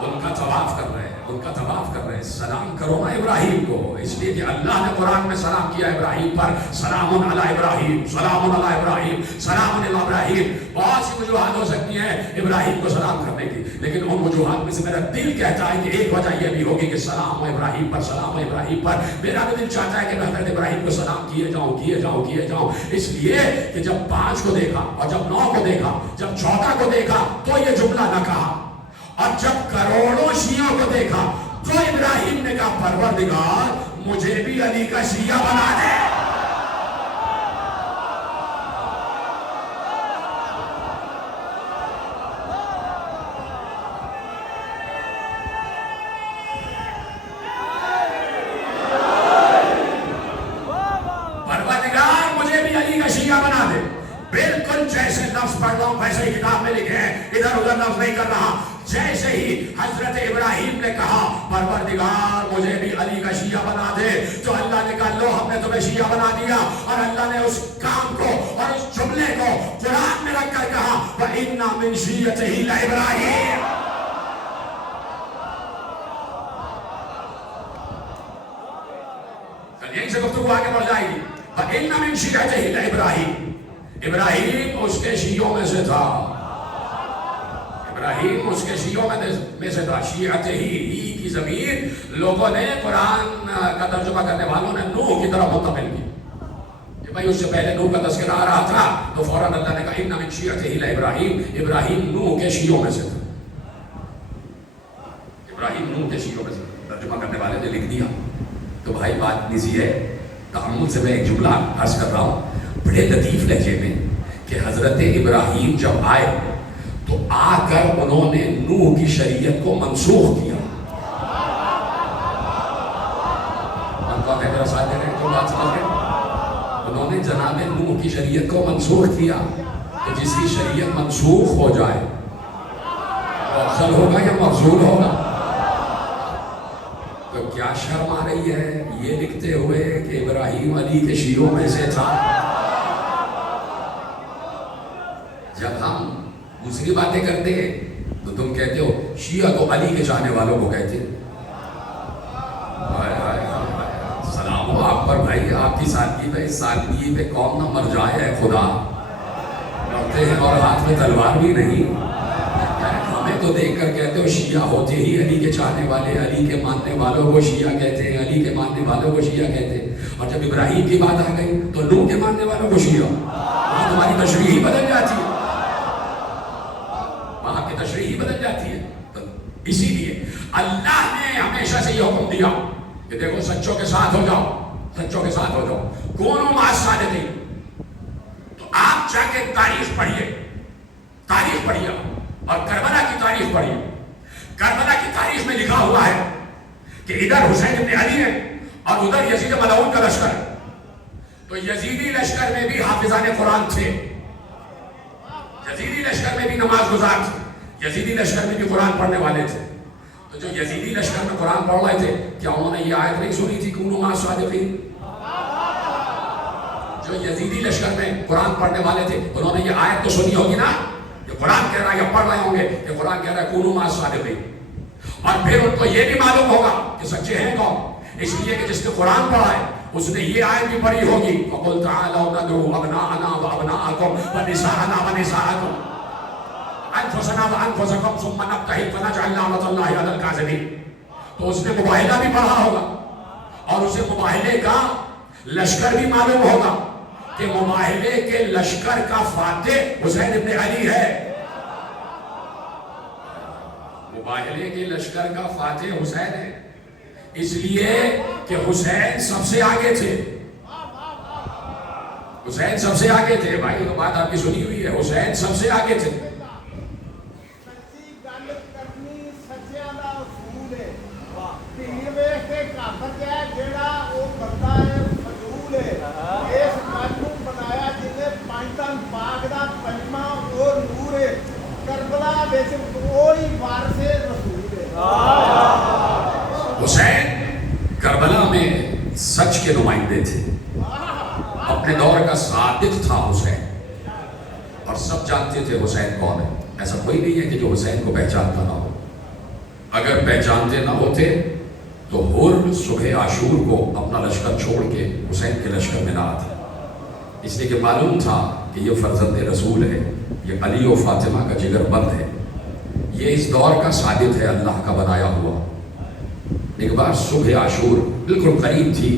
ان کا طواف کر رہے ہیں، ان کا طواف کر رہے ہیں۔ سلام کرو نا ابراہیم کو، اس لیے کہ اللہ نے قرآن میں سلام کیا ابراہیم پر، سلام علی ابراہیم، سلام علی ابراہیم، سلام علی ابراہیم۔ بہت سی وجوہات ہو سکتی ہیں ابراہیم کو سلام کرنے کی، لیکن ان وجوہات میں سے میرا دل کہتا ہے کہ ایک وجہ یہ بھی ہوگی کہ سلام ابراہیم پر، سلام ابراہیم پر۔ میرا بھی دل چاہتا ہے کہ میں حضرت ابراہیم کو سلام کیے جاؤں، کیے جاؤں، کیے جاؤں، اس لیے کہ جب 5 کو دیکھا اور جب 9 کو دیکھا، جب 14 کو دیکھا تو یہ جملہ نہ کہا، اور جب کروڑوں شیعوں کو دیکھا تو ابراہیم نے کہا پروردگار مجھے بھی علی کا شیعہ بنا دے۔ پروردگار مجھے بھی علی کا شیعہ بنا دے۔ بالکل جیسے لفظ پڑھ رہا ہوں ویسے ہی کتاب میں لکھے ہیں، ادھر ادھر لفظ نہیں کر رہا۔ جیسے ہی حضرت ابراہیم نے کہا پروردگار مجھے بھی علی کا شیعہ بنا دے، تو اللہ نے کہا لو ہم نے تمہیں شیعہ بنا دیا۔ اور اللہ نے اس کام کو اور اس جملے کو قرآن میں رکھ کر کہا وَإِنَّ مِن شِيَّتِهِ لَإِبْرَاهِيمَ۔ یہیں سے گفتگو آگے بڑھ جائے گی۔ وَإِنَّ مِن شِيَّتِهِ لَإِبْرَاهِيمَ، ابراہیم اس کے شیعوں میں سے تھا، ابراہیم اس کے شیعوں میں سے تھا۔ شیعت ہی کی ضمیر لوگوں نے، قرآن کا ترجمہ کرنے والوں نے نوح کی طرف منتقل کی کہ بھائی اس سے پہلے نوح کا تذکرہ آ رہا تھا، تو فوراً اللہ نے کہا اِنَّ مِن شِيَّتِهِ لَإِبْرَاهِيمَ، ابراہیم نوح کے شیعوں میں سے تھا، ابراہیم نوح کے شیعوں میں سے تھا۔ ترجمہ کرنے والے نے لکھ دیا۔ تو بھائی بات نزی ہے، تحمل سے میں ایک جملہ عرض کر رہا ہوں بڑے لطیف لہجے میں کہ حضرت ابراہیم جب آئے تو آ کر انہوں نے نوح کی شریعت کو منسوخ کیا. میرا ساتھ دے رہے ہیں تو بات سمجھ گئے. انہوں نے جناب نوح کی شریعت کو منسوخ کیا. کہ جس کی شریعت منسوخ ہو جائے وہ افضل ہوگا یا مفضول ہوگا؟ تو کیا شرم آ رہی ہے یہ لکھتے ہوئے کہ ابراہیم علی کے شیعوں میں سے تھا؟ جب ہم دوسری باتیں کرتے ہیں تو تم کہتے ہو شیعہ تو علی کے چاہنے والوں کو کہتے ہیں. سلام ہو آپ پر بھائی, آپ کی سادگی پہ, اس سادگی پہ کون نہ مر جائے ہے خدا. مرتے ہیں اور ہاتھ میں تلوار بھی نہیں. ہمیں تو دیکھ کر کہتے ہو شیعہ ہوتے ہی علی کے چاہنے والے, علی کے ماننے والوں کو شیعہ کہتے ہیں, علی کے ماننے والوں کو شیعہ کہتے ہیں. اور جب ابراہیم کی بات آ گئی تو نوح کے ماننے والوں کو شیعہ. وہاں تمہاری تشریح ہی بدل جاتی ہے, وہاں کی تشریح ہی بدل جاتی ہے. اسی لیے اللہ نے ہمیشہ سے یہ حکم دیا کہ دیکھو سچوں کے ساتھ ہو جاؤ, سچوں کے ساتھ ہو جاؤ. کونوں مع الصادقین. تو آپ جا کے تاریخ پڑھیے, تاریخ پڑھیے اور کربلا کی تاریخ پڑھیے. کربلا کی تاریخ میں لکھا ہوا ہے کہ ادھر حسین ابن علی ہے اور ادھر یزید ملعون کا لشکر. تو یزیدی لشکر میں بھی حافظان قرآن تھے, یزیدی لشکر میں بھی نماز گزار تھے, یزیدی لشکر میں بھی قرآن پڑھنے والے تھے. تو جو یزیدی لشکر میں قرآن پڑھ رہے تھے کیا انہوں نے یہ آیت نہیں سنی تھی کونوا مع الصادقین؟ جو یزیدی لشکر میں قرآن پڑھنے والے تھے انہوں نے یہ آیت تو سنی ہوگی نا, کہ قرآن کہہ رہا ہے یا پڑھ رہے ہوں گے کہ قرآن کہہ رہا ہے کونوا مع الصادقین. اور پھر ان کو یہ بھی معلوم ہوگا کہ سچے ہیں کون, اس لیے کہ جس نے قرآن پڑھا ہے اس نے یہ آیت بھی پڑھی ہوگی فَقُلْ تَعَالَوْا نَدْعُو أَبْنَاءَنَا وَأَبْنَاءَكُمْ وَنِسَاءَنَا وَنِسَاءَكُمْ أَنفُسَنَا وَأَنفُسَكُمْ ثُمَّ نَبْتَهِلْ فَنَجْعَلْ لَعْنَةَ اللَّهِ عَلَى الْكَاذِبِينَ. تو اس نے مباہلہ بھی پڑھا ہوگا اور اسے مباہلے کا لشکر بھی معلوم ہوگا کہ مباہلے کے لشکر کا فاتح حسین ابن علی ہے. مباہلے کے لشکر کا فاتح حسین ہے, اس لیے کہ حسین سب سے آگے تھے. حسین سب سے آگے تھے بھائی, تو بات آپ کی سنی ہوئی ہے, حسین سب سے آگے تھے. حسین کربلا میں سچ کے نمائندے تھے, اپنے دور کا صادق تھا حسین, اور سب جانتے تھے حسین کون ہے. ایسا کوئی نہیں ہے کہ جو حسین کو پہچانتا نہ ہو. اگر پہچانتے نہ ہوتے تو ہر صبح عاشور کو اپنا لشکر چھوڑ کے حسین کے لشکر میں نہ آتے, اس لیے کہ معلوم تھا کہ یہ فرزند رسول ہے, یہ علی و فاطمہ کا جگر بند ہے, یہ اس دور کا صادق ہے, اللہ کا بنایا ہوا. ایک بار صبح عاشور بالکل قریب تھی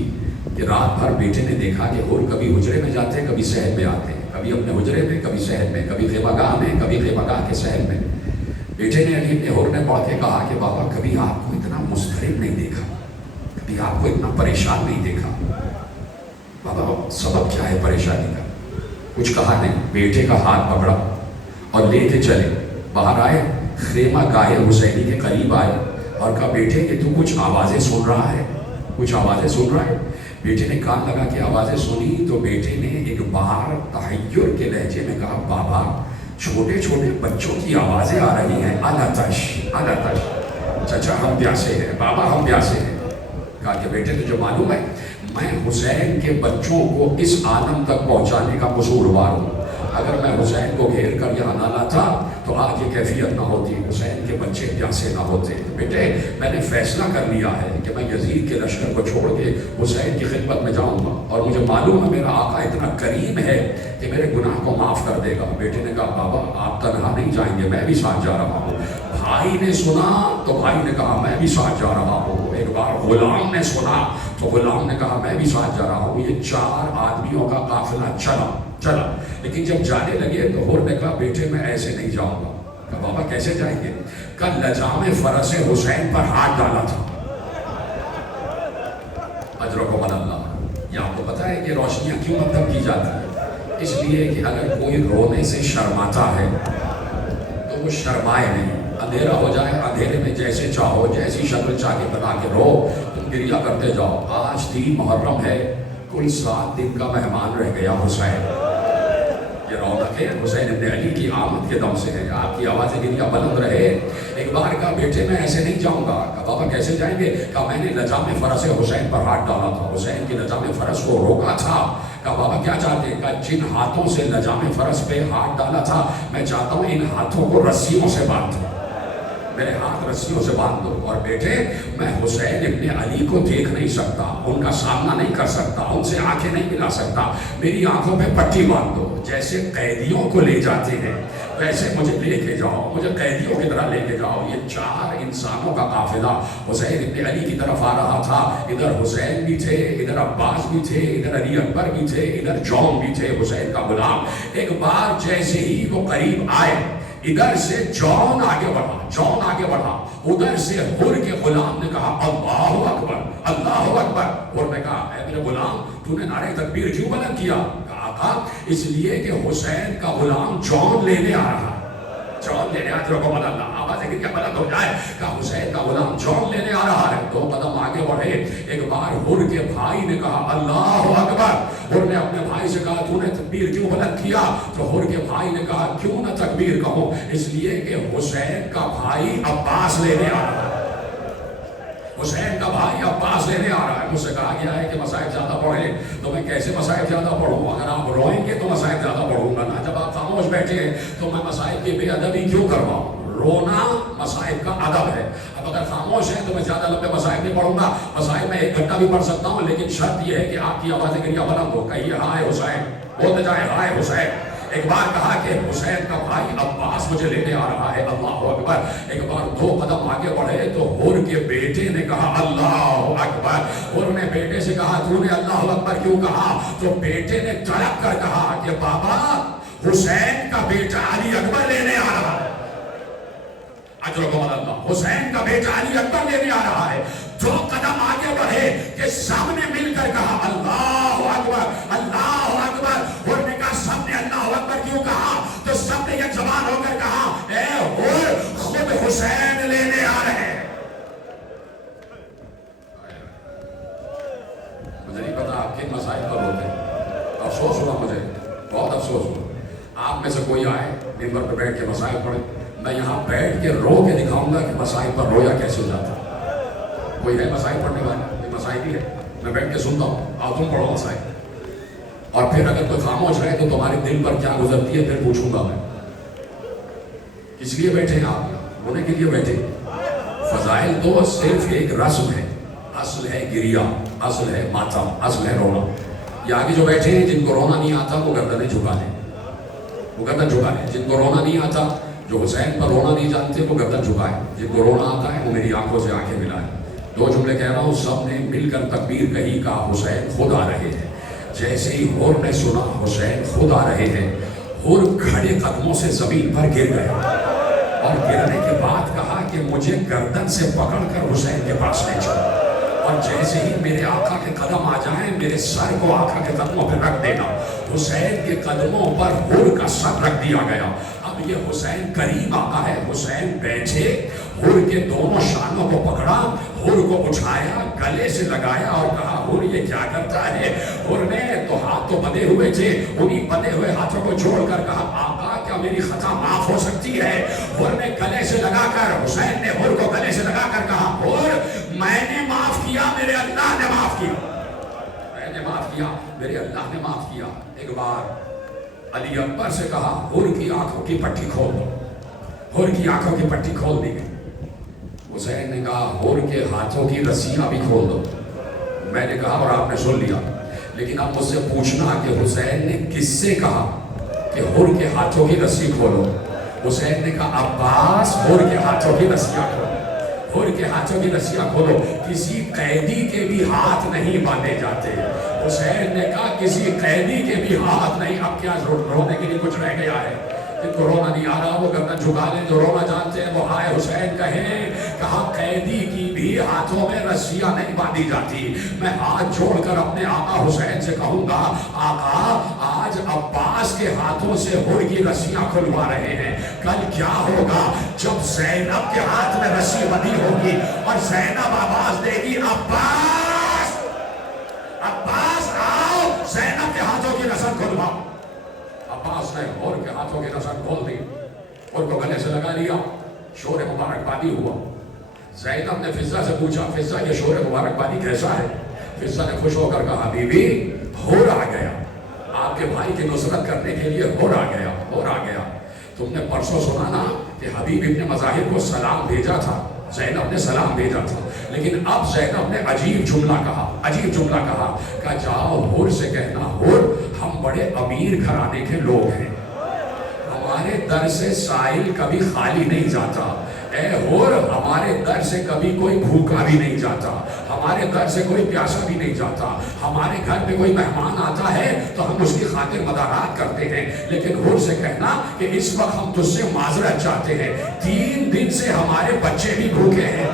کہ رات بھر بیٹے نے دیکھا کہ ہر کبھی حجرے میں جاتے ہیں, کبھی صحن میں آتے ہیں, کبھی اپنے حجرے میں, کبھی صحن میں, کبھی خیمہ گاہ میں, کبھی خیمہ گاہ کے صحن میں. بیٹے نے علی ابن ہر نے پڑھ کے کہا کہ بابا کبھی آپ کو اتنا مضطرب نہیں دیکھا, کبھی آپ کو اتنا پریشان نہیں دیکھا. بابا سبب کیا ہے پریشانی کا؟ کچھ کہا نہیں. بیٹے کا ہاتھ پکڑا اور لے کے چلے, باہر آئے, خیمہ گاہ حسینی کے قریب آئے اور کہا بیٹے کہ تو کچھ آوازیں سن رہا ہے, کچھ آوازیں سن رہا ہے. بیٹے نے کان لگا کے آوازیں سنی تو بیٹے نے ایک بار تحیر کے لہجے میں کہا بابا چھوٹے چھوٹے بچوں کی آوازیں آ رہی ہیں, الاتش الاتش. چچا ہم پیاسے ہیں, بابا ہم پیاسے ہیں. کہا کہ بیٹے تجھے معلوم ہے میں حسین کے بچوں کو اس عالم تک پہنچانے کا قصوروار ہوں. اگر میں حسین کو گھیر کر یہاں نہ لاتا تو آج یہ کیفیت نہ ہوتی, حسین کے بچے پیاسے نہ ہوتے. بیٹے میں نے فیصلہ کر لیا ہے کہ میں یزید کے لشکر کو چھوڑ کے حسین کی خدمت میں جاؤں گا, اور مجھے معلوم ہے میرا آقا اتنا کریم ہے کہ میرے گناہ کو معاف کر دے گا. بیٹے نے کہا بابا آپ تنہا نہیں جائیں گے, میں بھی ساتھ جا رہا ہوں. بھائی نے سنا تو بھائی نے کہا میں بھی ساتھ جا رہا ہوں. ایک بار غلام نے سنا تو غلام نے کہا میں بھی ساتھ جا رہا ہوں. یہ 4 آدمیوں کا قافلہ چلا, لیکن جب جانے لگے تو ہر نے کہا بیٹے میں ایسے نہیں جاؤں گا. کہا بابا کیسے جائیں گے؟ کل لجام فرس حسین پر ہاتھ ڈالا تھا. اجرکم اللہ. یہ آپ کو پتا ہے کہ روشنیاں کیوں مندب کی جاتی ہیں؟ اس لیے کہ اگر کوئی رونے سے شرماتا ہے تو وہ شرمائے نہیں. اندھیرا ہو جائے, اندھیرے میں جیسے چاہو, جیسی شکل چاہ کے بنا کے رو, تم گریہ کرتے جاؤ. آج 3 محرم ہے, کل 7 دن کا مہمان رہ گیا حسین. یہ رونق ہے حسین ابن علی کی آمد کے دم سے ہے. آپ کی آواز گریہ بلند رہے. ایک بار کہا بیٹے میں ایسے نہیں جاؤں گا. کہا بابا کیسے جائیں گے؟ کہا میں نے لجام فرس حسین پر ہاتھ ڈالا تھا, حسین کی لجام فرس کو روکا تھا. کہا بابا کیا چاہتے ہیں؟ کہا جن ہاتھوں سے لجام فرس پہ ہاتھ ڈالا تھا میں چاہتا ہوں ان ہاتھوں کو رسیوں سے باندھ دو, میرے ہاتھ رسیوں سے باندھ دو. اور بیٹے میں حسین ابن علی کو دیکھ نہیں سکتا, ان کا سامنا نہیں کر سکتا, ان سے آنکھیں نہیں ملا سکتا, میری آنکھوں پہ پٹی باندھ دو. جیسے قیدیوں کو لے جاتے ہیں ویسے مجھے لے کے جاؤ, مجھے قیدیوں کی طرح لے کے جاؤ. یہ 4 انسانوں کا قافلہ حسین ابن علی کی طرف آ رہا تھا. ادھر حسین بھی تھے, ادھر عباس بھی تھے, ادھر علی اکبر بھی تھے, ادھر جون بھی تھے حسین کا غلام. ایک بار جیسے ہی وہ قریب آئے, ادھر سے جون آگے بڑھا, جون آگے بڑھا, ادھر سے حر کے غلام نے کہا اللہ اکبر, اللہ اکبر. حر نے کہا اے میرے غلام تو نے نعرہ تکبیر کیوں بلند کیا؟ کہا آقا اس لیے کہ حسین کا غلام جون لینے آ رہا, جون لینے آ رہا ہے. آواز ہے کہ کیا بلند ہو جائے. کہا حسین کا غلام جون لینے آ رہا ہے. 2 قدم آگے بڑھے. ایک بار حر کے بھائی نے کہا اللہ اکبر. حر نے اپنے بھائی سے کہا تو نے تکبیر کیوں بلند کیا؟ تو حر کے بھائی نے کہا کیوں نہ تکبیر کہوں, اس لیے کہ حسین کا بھائی عباس لینے آ رہا ہے, حسین کا بھائی عباس لینے آ رہا ہے. مجھ سے کہا گیا ہے کہ مصائب زیادہ پڑھیں, تو میں کیسے مصائب زیادہ پڑھوں؟ اگر آپ روئیں گے تو مصائب زیادہ پڑھوں گا نا. جب آپ خاموش بیٹھے ہیں تو میں مصائب کی بے ادبی کیوں کرواؤں؟ رونا مصائب کا ادب ہے. اب اگر خاموش ہے تو میں زیادہ لمبے مصائب نہیں پڑھوں گا. مصائب میں 1 گھنٹہ بھی پڑھ سکتا ہوں, لیکن شرط یہ ہے کہ آپ کی آواز گریہ بلند ہو. کہیے ہائے حسین, بولتے جائیں ہائے حسین. ایک بار کہا کہ حسین کا بھائی عباس مجھے لینے آ رہا ہے, اللہ اکبر. ایک بار 2 قدم آگے بڑھے تو حر کے بیٹے نے کہا اللہ اکبر. حر نے بیٹے سے کہا تو نے اللہ اکبر کیوں کہا؟ تو بیٹے نے تڑپ کر کہا کہ بابا حسین کا بیٹا علی اکبر لینے آ رہا ہے. اجرکم اللہ, حسین کا بیٹا علی اکبر لینے آ رہا ہے. 2 قدم آگے بڑھے کہ سب نے مل کر کہا اللہ اکبر, اللہ اکبر. حر نے کہا سب نے اللہ اکبر کیوں کہا؟ تو سب نے ایک زبان ہو کر کہا اے حر خود حسین لینے آ رہے ہیں. مجھے نہیں پتا آپ کن مسائل پر ہوتے ہیں, افسوس ہوا مجھے, بہت افسوس ہوا. آپ میں سے کوئی آئے ممبر پہ بیٹھ کے مسائل پڑھے, میں یہاں بیٹھ کے رو کے دکھاؤں گا کہ مسائل پر رویا کیسے ہو جاتا. کوئی ہے مسائل پڑھنے والا؟ یہ مسائل ہی ہے, میں بیٹھ کے سنتا ہوں, آپ تم پڑھو مسائل. اور پھر اگر کوئی خاموش رہے تو تمہارے دل پر کیا گزرتی ہے پھر پوچھوں گا میں. اس لیے بیٹھے ہیں آپ, رونے کے لیے بیٹھے. فضائل تو صرف ایک رسم ہے, اصل ہے گریہ, اصل ہے ماتم, اصل ہے رونا. یہ آگے جو بیٹھے ہیں جن کو رونا نہیں آتا وہ گردنیں جھکا لیں, وہ گردن جھکا لیں. جن کو رونا نہیں آتا, جو حسین پر رونا نہیں جانتے وہ گردن جھکائیں. جن کو رونا آتا ہے وہ میری آنکھوں سے آنکھیں ملائیں. 2 جملے کہہ رہا ہوں, سب نے مل کر تکبیر کہی, کہا حسین خود آ رہے ہیں. جیسے ہی حر نے سنا حسین خود آ رہے ہیں, حر کھڑے قدموں سے زمین پر گر گیا اور گرنے کے بعد کہا کہ مجھے گردن سے پکڑ کر حسین کے پاس لے جاؤ, اور جیسے ہی میرے آقا کے قدم آ جائیں میرے سر کو آقا کے قدموں پہ رکھ دینا. حسین کے قدموں پر حر کا سر رکھ دیا گیا. اب یہ حسین قریب آقا ہے. حسین بیٹھے, حر کے دونوں شانوں کو پکڑا, حر کو اٹھایا, گلے سے لگایا اور کہا حر یہ کیا کرتا ہے؟ حر نے تو ہاتھ تو بندھے ہوئے تھے, انہیں بندھے ہوئے ہاتھوں کو چھوڑ کر کہا آقا کیا میری خطا معاف ہو سکتی ہے؟ حر نے گلے سے لگا کر, حسین نے حر کو گلے سے لگا کر کہا حر میں نے معاف کیا, میرے اللہ نے معاف کیا, میں نے معاف کیا, میرے اللہ نے معاف کیا. ایک بار علی اکبر سے کہا حر کی آنکھوں کی پٹی کھول دو. حر کی آنکھوں کی پٹی کھول دی گئی. حسین نے کہا حر کے ہاتھوں کی رسیاں بھی کھول دو. میں نے کہا اور آپ نے سن لیا, لیکن اب مجھ سے پوچھنا کہ حسین نے کس سے کہا کہ حر کے ہاتھوں کی رسی کھولو؟ حسین نے کہا عباس حر کے ہاتھوں کی رسیاں کھولو, حر کے ہاتھوں کی رسیاں کھولو. کسی قیدی کے بھی ہاتھ نہیں باندھے جاتے. حسین نے کہا کسی قیدی کے بھی ہاتھ نہیں. اب کیا رونے کے لیے کچھ رہ گیا ہے؟ جن کو رونا نہیں آ رہا وہ گردن جھکا لیں, جو رونا جانتے ہیں وہ ہائے حسین کہیں. کہا قیدی کی بھی بھی ہاتھوں میں رسیاں نہیں باندھی جاتی. میں ہاتھ جوڑ کر اپنے آقا حسین سے کہوں گا آقا آج عباس کے ہاتھوں سے ہور کی رسیاں کھلوا رہے ہیں, کل کیا ہوگا جب زینب کے ہاتھ میں رسی بندھی ہوگی اور زینب آواز دے گی عباس عباس آؤ زینب کے ہاتھوں کی رسم کھلواؤ. عباس نے ہور کے ہاتھوں کی رسم کھول دی اور کو گلے سے لگا لیا. شور مبارکبادی ہوا. زینب نے فضہ سے پوچھا فضہ یہ شور مبارکبادی کیسا ہے؟ فضہ نے خوش ہو کر کہا بی بی ہور آ گیا, آپ کے بھائی کی نصرت کرنے کے لیے ہور آ گیا, ہور آ گیا. تم نے پرسوں سنا نا کہ حبیب ابن مظاہر کو سلام بھیجا تھا, زینب نے سلام بھیجا تھا, لیکن اب زینب نے عجیب جملہ کہا, عجیب جملہ کہا کہ جاؤ ہور سے کہنا ہور ہم بڑے امیر گھرانے کے لوگ ہیں, ہمارے در سے سائل کبھی خالی نہیں جاتا. اے ہور ہمارے در سے کبھی کوئی بھوکا بھی نہیں جاتا, ہمارے در سے کوئی پیاسا بھی نہیں جاتا. ہمارے گھر پہ کوئی مہمان آتا ہے تو ہم اس کی خاطر مدارات کرتے ہیں, لیکن ہور سے کہنا کہ اس وقت ہم تجھ سے معذرت چاہتے ہیں, 3 دن سے ہمارے بچے بھی بھوکے ہیں,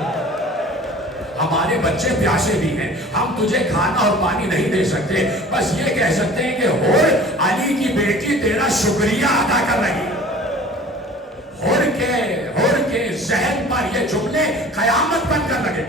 ہمارے بچے پیاسے بھی ہیں, ہم تجھے کھانا اور پانی نہیں دے سکتے, بس یہ کہہ سکتے ہیں کہ ہور علی کی بیٹی تیرا شکریہ ادا کر رہی. ہور کے ذہن پر یہ جملے قیامت بن کر لگے.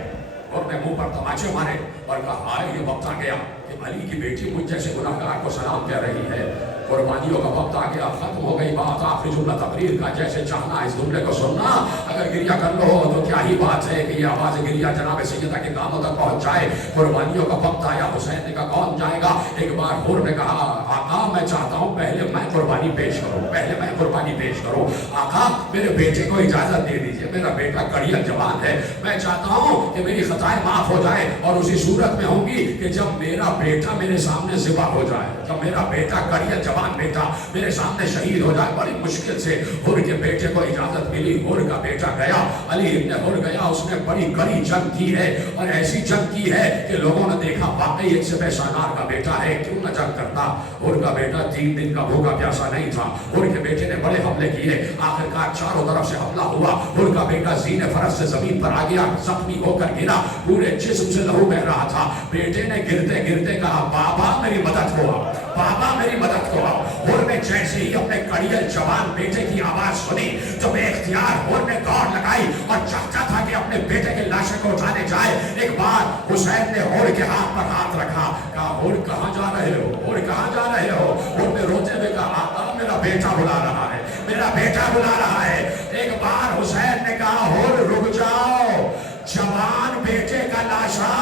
اور نے منہ پر تماچے مارے اور کہا ہائے یہ وقت آ گیا کہ علی کی بیٹی مجھ جیسے گناہگار کو سلام کہہ رہی ہے. قربانیوں کا وقت آ گیا, ختم ہو گئی بات. آخری جملہ تقریر کا جیسے چاہنا اس جملے کو سننا, اگر گریہ کر لو تو کیا ہی بات ہے کہ یہ آواز گریہ جناب سیدہ کے کانوں تک پہنچ جائے. قربانیوں کا وقت آیا, حسین نے کہا کون جائے گا. ایک بار ہور نے کہا آقا میں چاہتا ہوں پہلے میں قربانی پیش کروں, پہلے میں قربانی پیش کروں. آقا میرے بیٹے کو اجازت دے دیجئے, میرا بیٹا کڑیل جوان ہے, میں چاہتا ہوں کہ میری خطائیں معاف ہو جائے, اور اسی صورت میں ہوں گی کہ جب میرا بیٹا میرے سامنے ذبح ہو جائے, جب میرا بیٹا کڑیل جوان بیٹا میرے سامنے شہید ہو جائے. بڑی مشکل سے ہور کے بیٹے کو اجازت ملی. ہور کا بیٹا گیا, علی ابن ہور گیا, اس نے بڑی کڑی جنگ کی ہے, اور ایسی جنگ کی ہے کہ لوگوں نے دیکھا واقعی ایک سپہ سالار کا بیٹا ہے, کیوں نہ جنگ کرتا. ہور کا بیٹا 3 دن کا بھوکا پیاسا نہیں تھا. ہور کے بیٹے نے بڑے حملے کیے, آخرکار چاروں طرف سے حملہ ہوا. ہور کا بیٹا زین فرس سے زمین پر آ گیا, زخمی ہو کر گرا, پورے جسم سے لہو بہ رہا تھا. بیٹے نے گرتے گرتے کہا بابا میری مدد کو آؤ, بابا میری مدد کو آؤ. ہور نے جیسے ہی اپنے کڑیل جوان بیٹے کی آواز سنی تو بے اختیار ہور نے دوڑ لگائی اور چاہتا تھا کہ اپنے بیٹے کے لاشے کو اٹھانے جائے. ایک بار حسین نے ہور کے ہاتھ پر ہاتھ رکھا, کہا ہور کہاں جا رہے ہو, ہور کہاں جا رہے ہو. ہور نے روتے ہوئے کہا آقا میرا بیٹا بلا رہا ہے, میرا بیٹا بلا رہا ہے. ایک بار حسین نے کہا ہور رک جاؤ, جوان بیٹے کا لاشا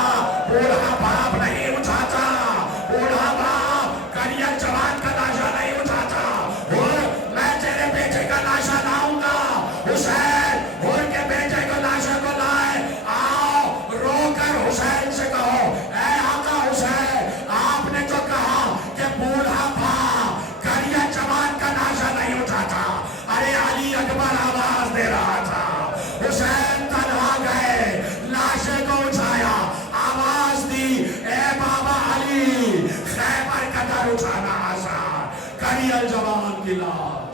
بوڑھا باپ نہیں اٹھاتا, بوڑھا باپ کڑیل جوان کا لاشا نہیں اٹھاتا. اور میں تیرے بیٹے کا لاشا لاؤں گا. حسین ہور کے بیٹے کو لاشا کو لائے, آؤ رو کر حسین سے کہو اے آقا حسین آپ نے تو کہا کہ بوڑھا باپ کڑیل جوان کا لاشا نہیں اٹھاتا. ارے علی اکبر آواز دے رہا تھا, حسین تنہا گئے, لاشے کو اٹھایا, آواز دی اے بابا علی خیبر قدر اٹھانا آسان, کڑیل جوان کی لاش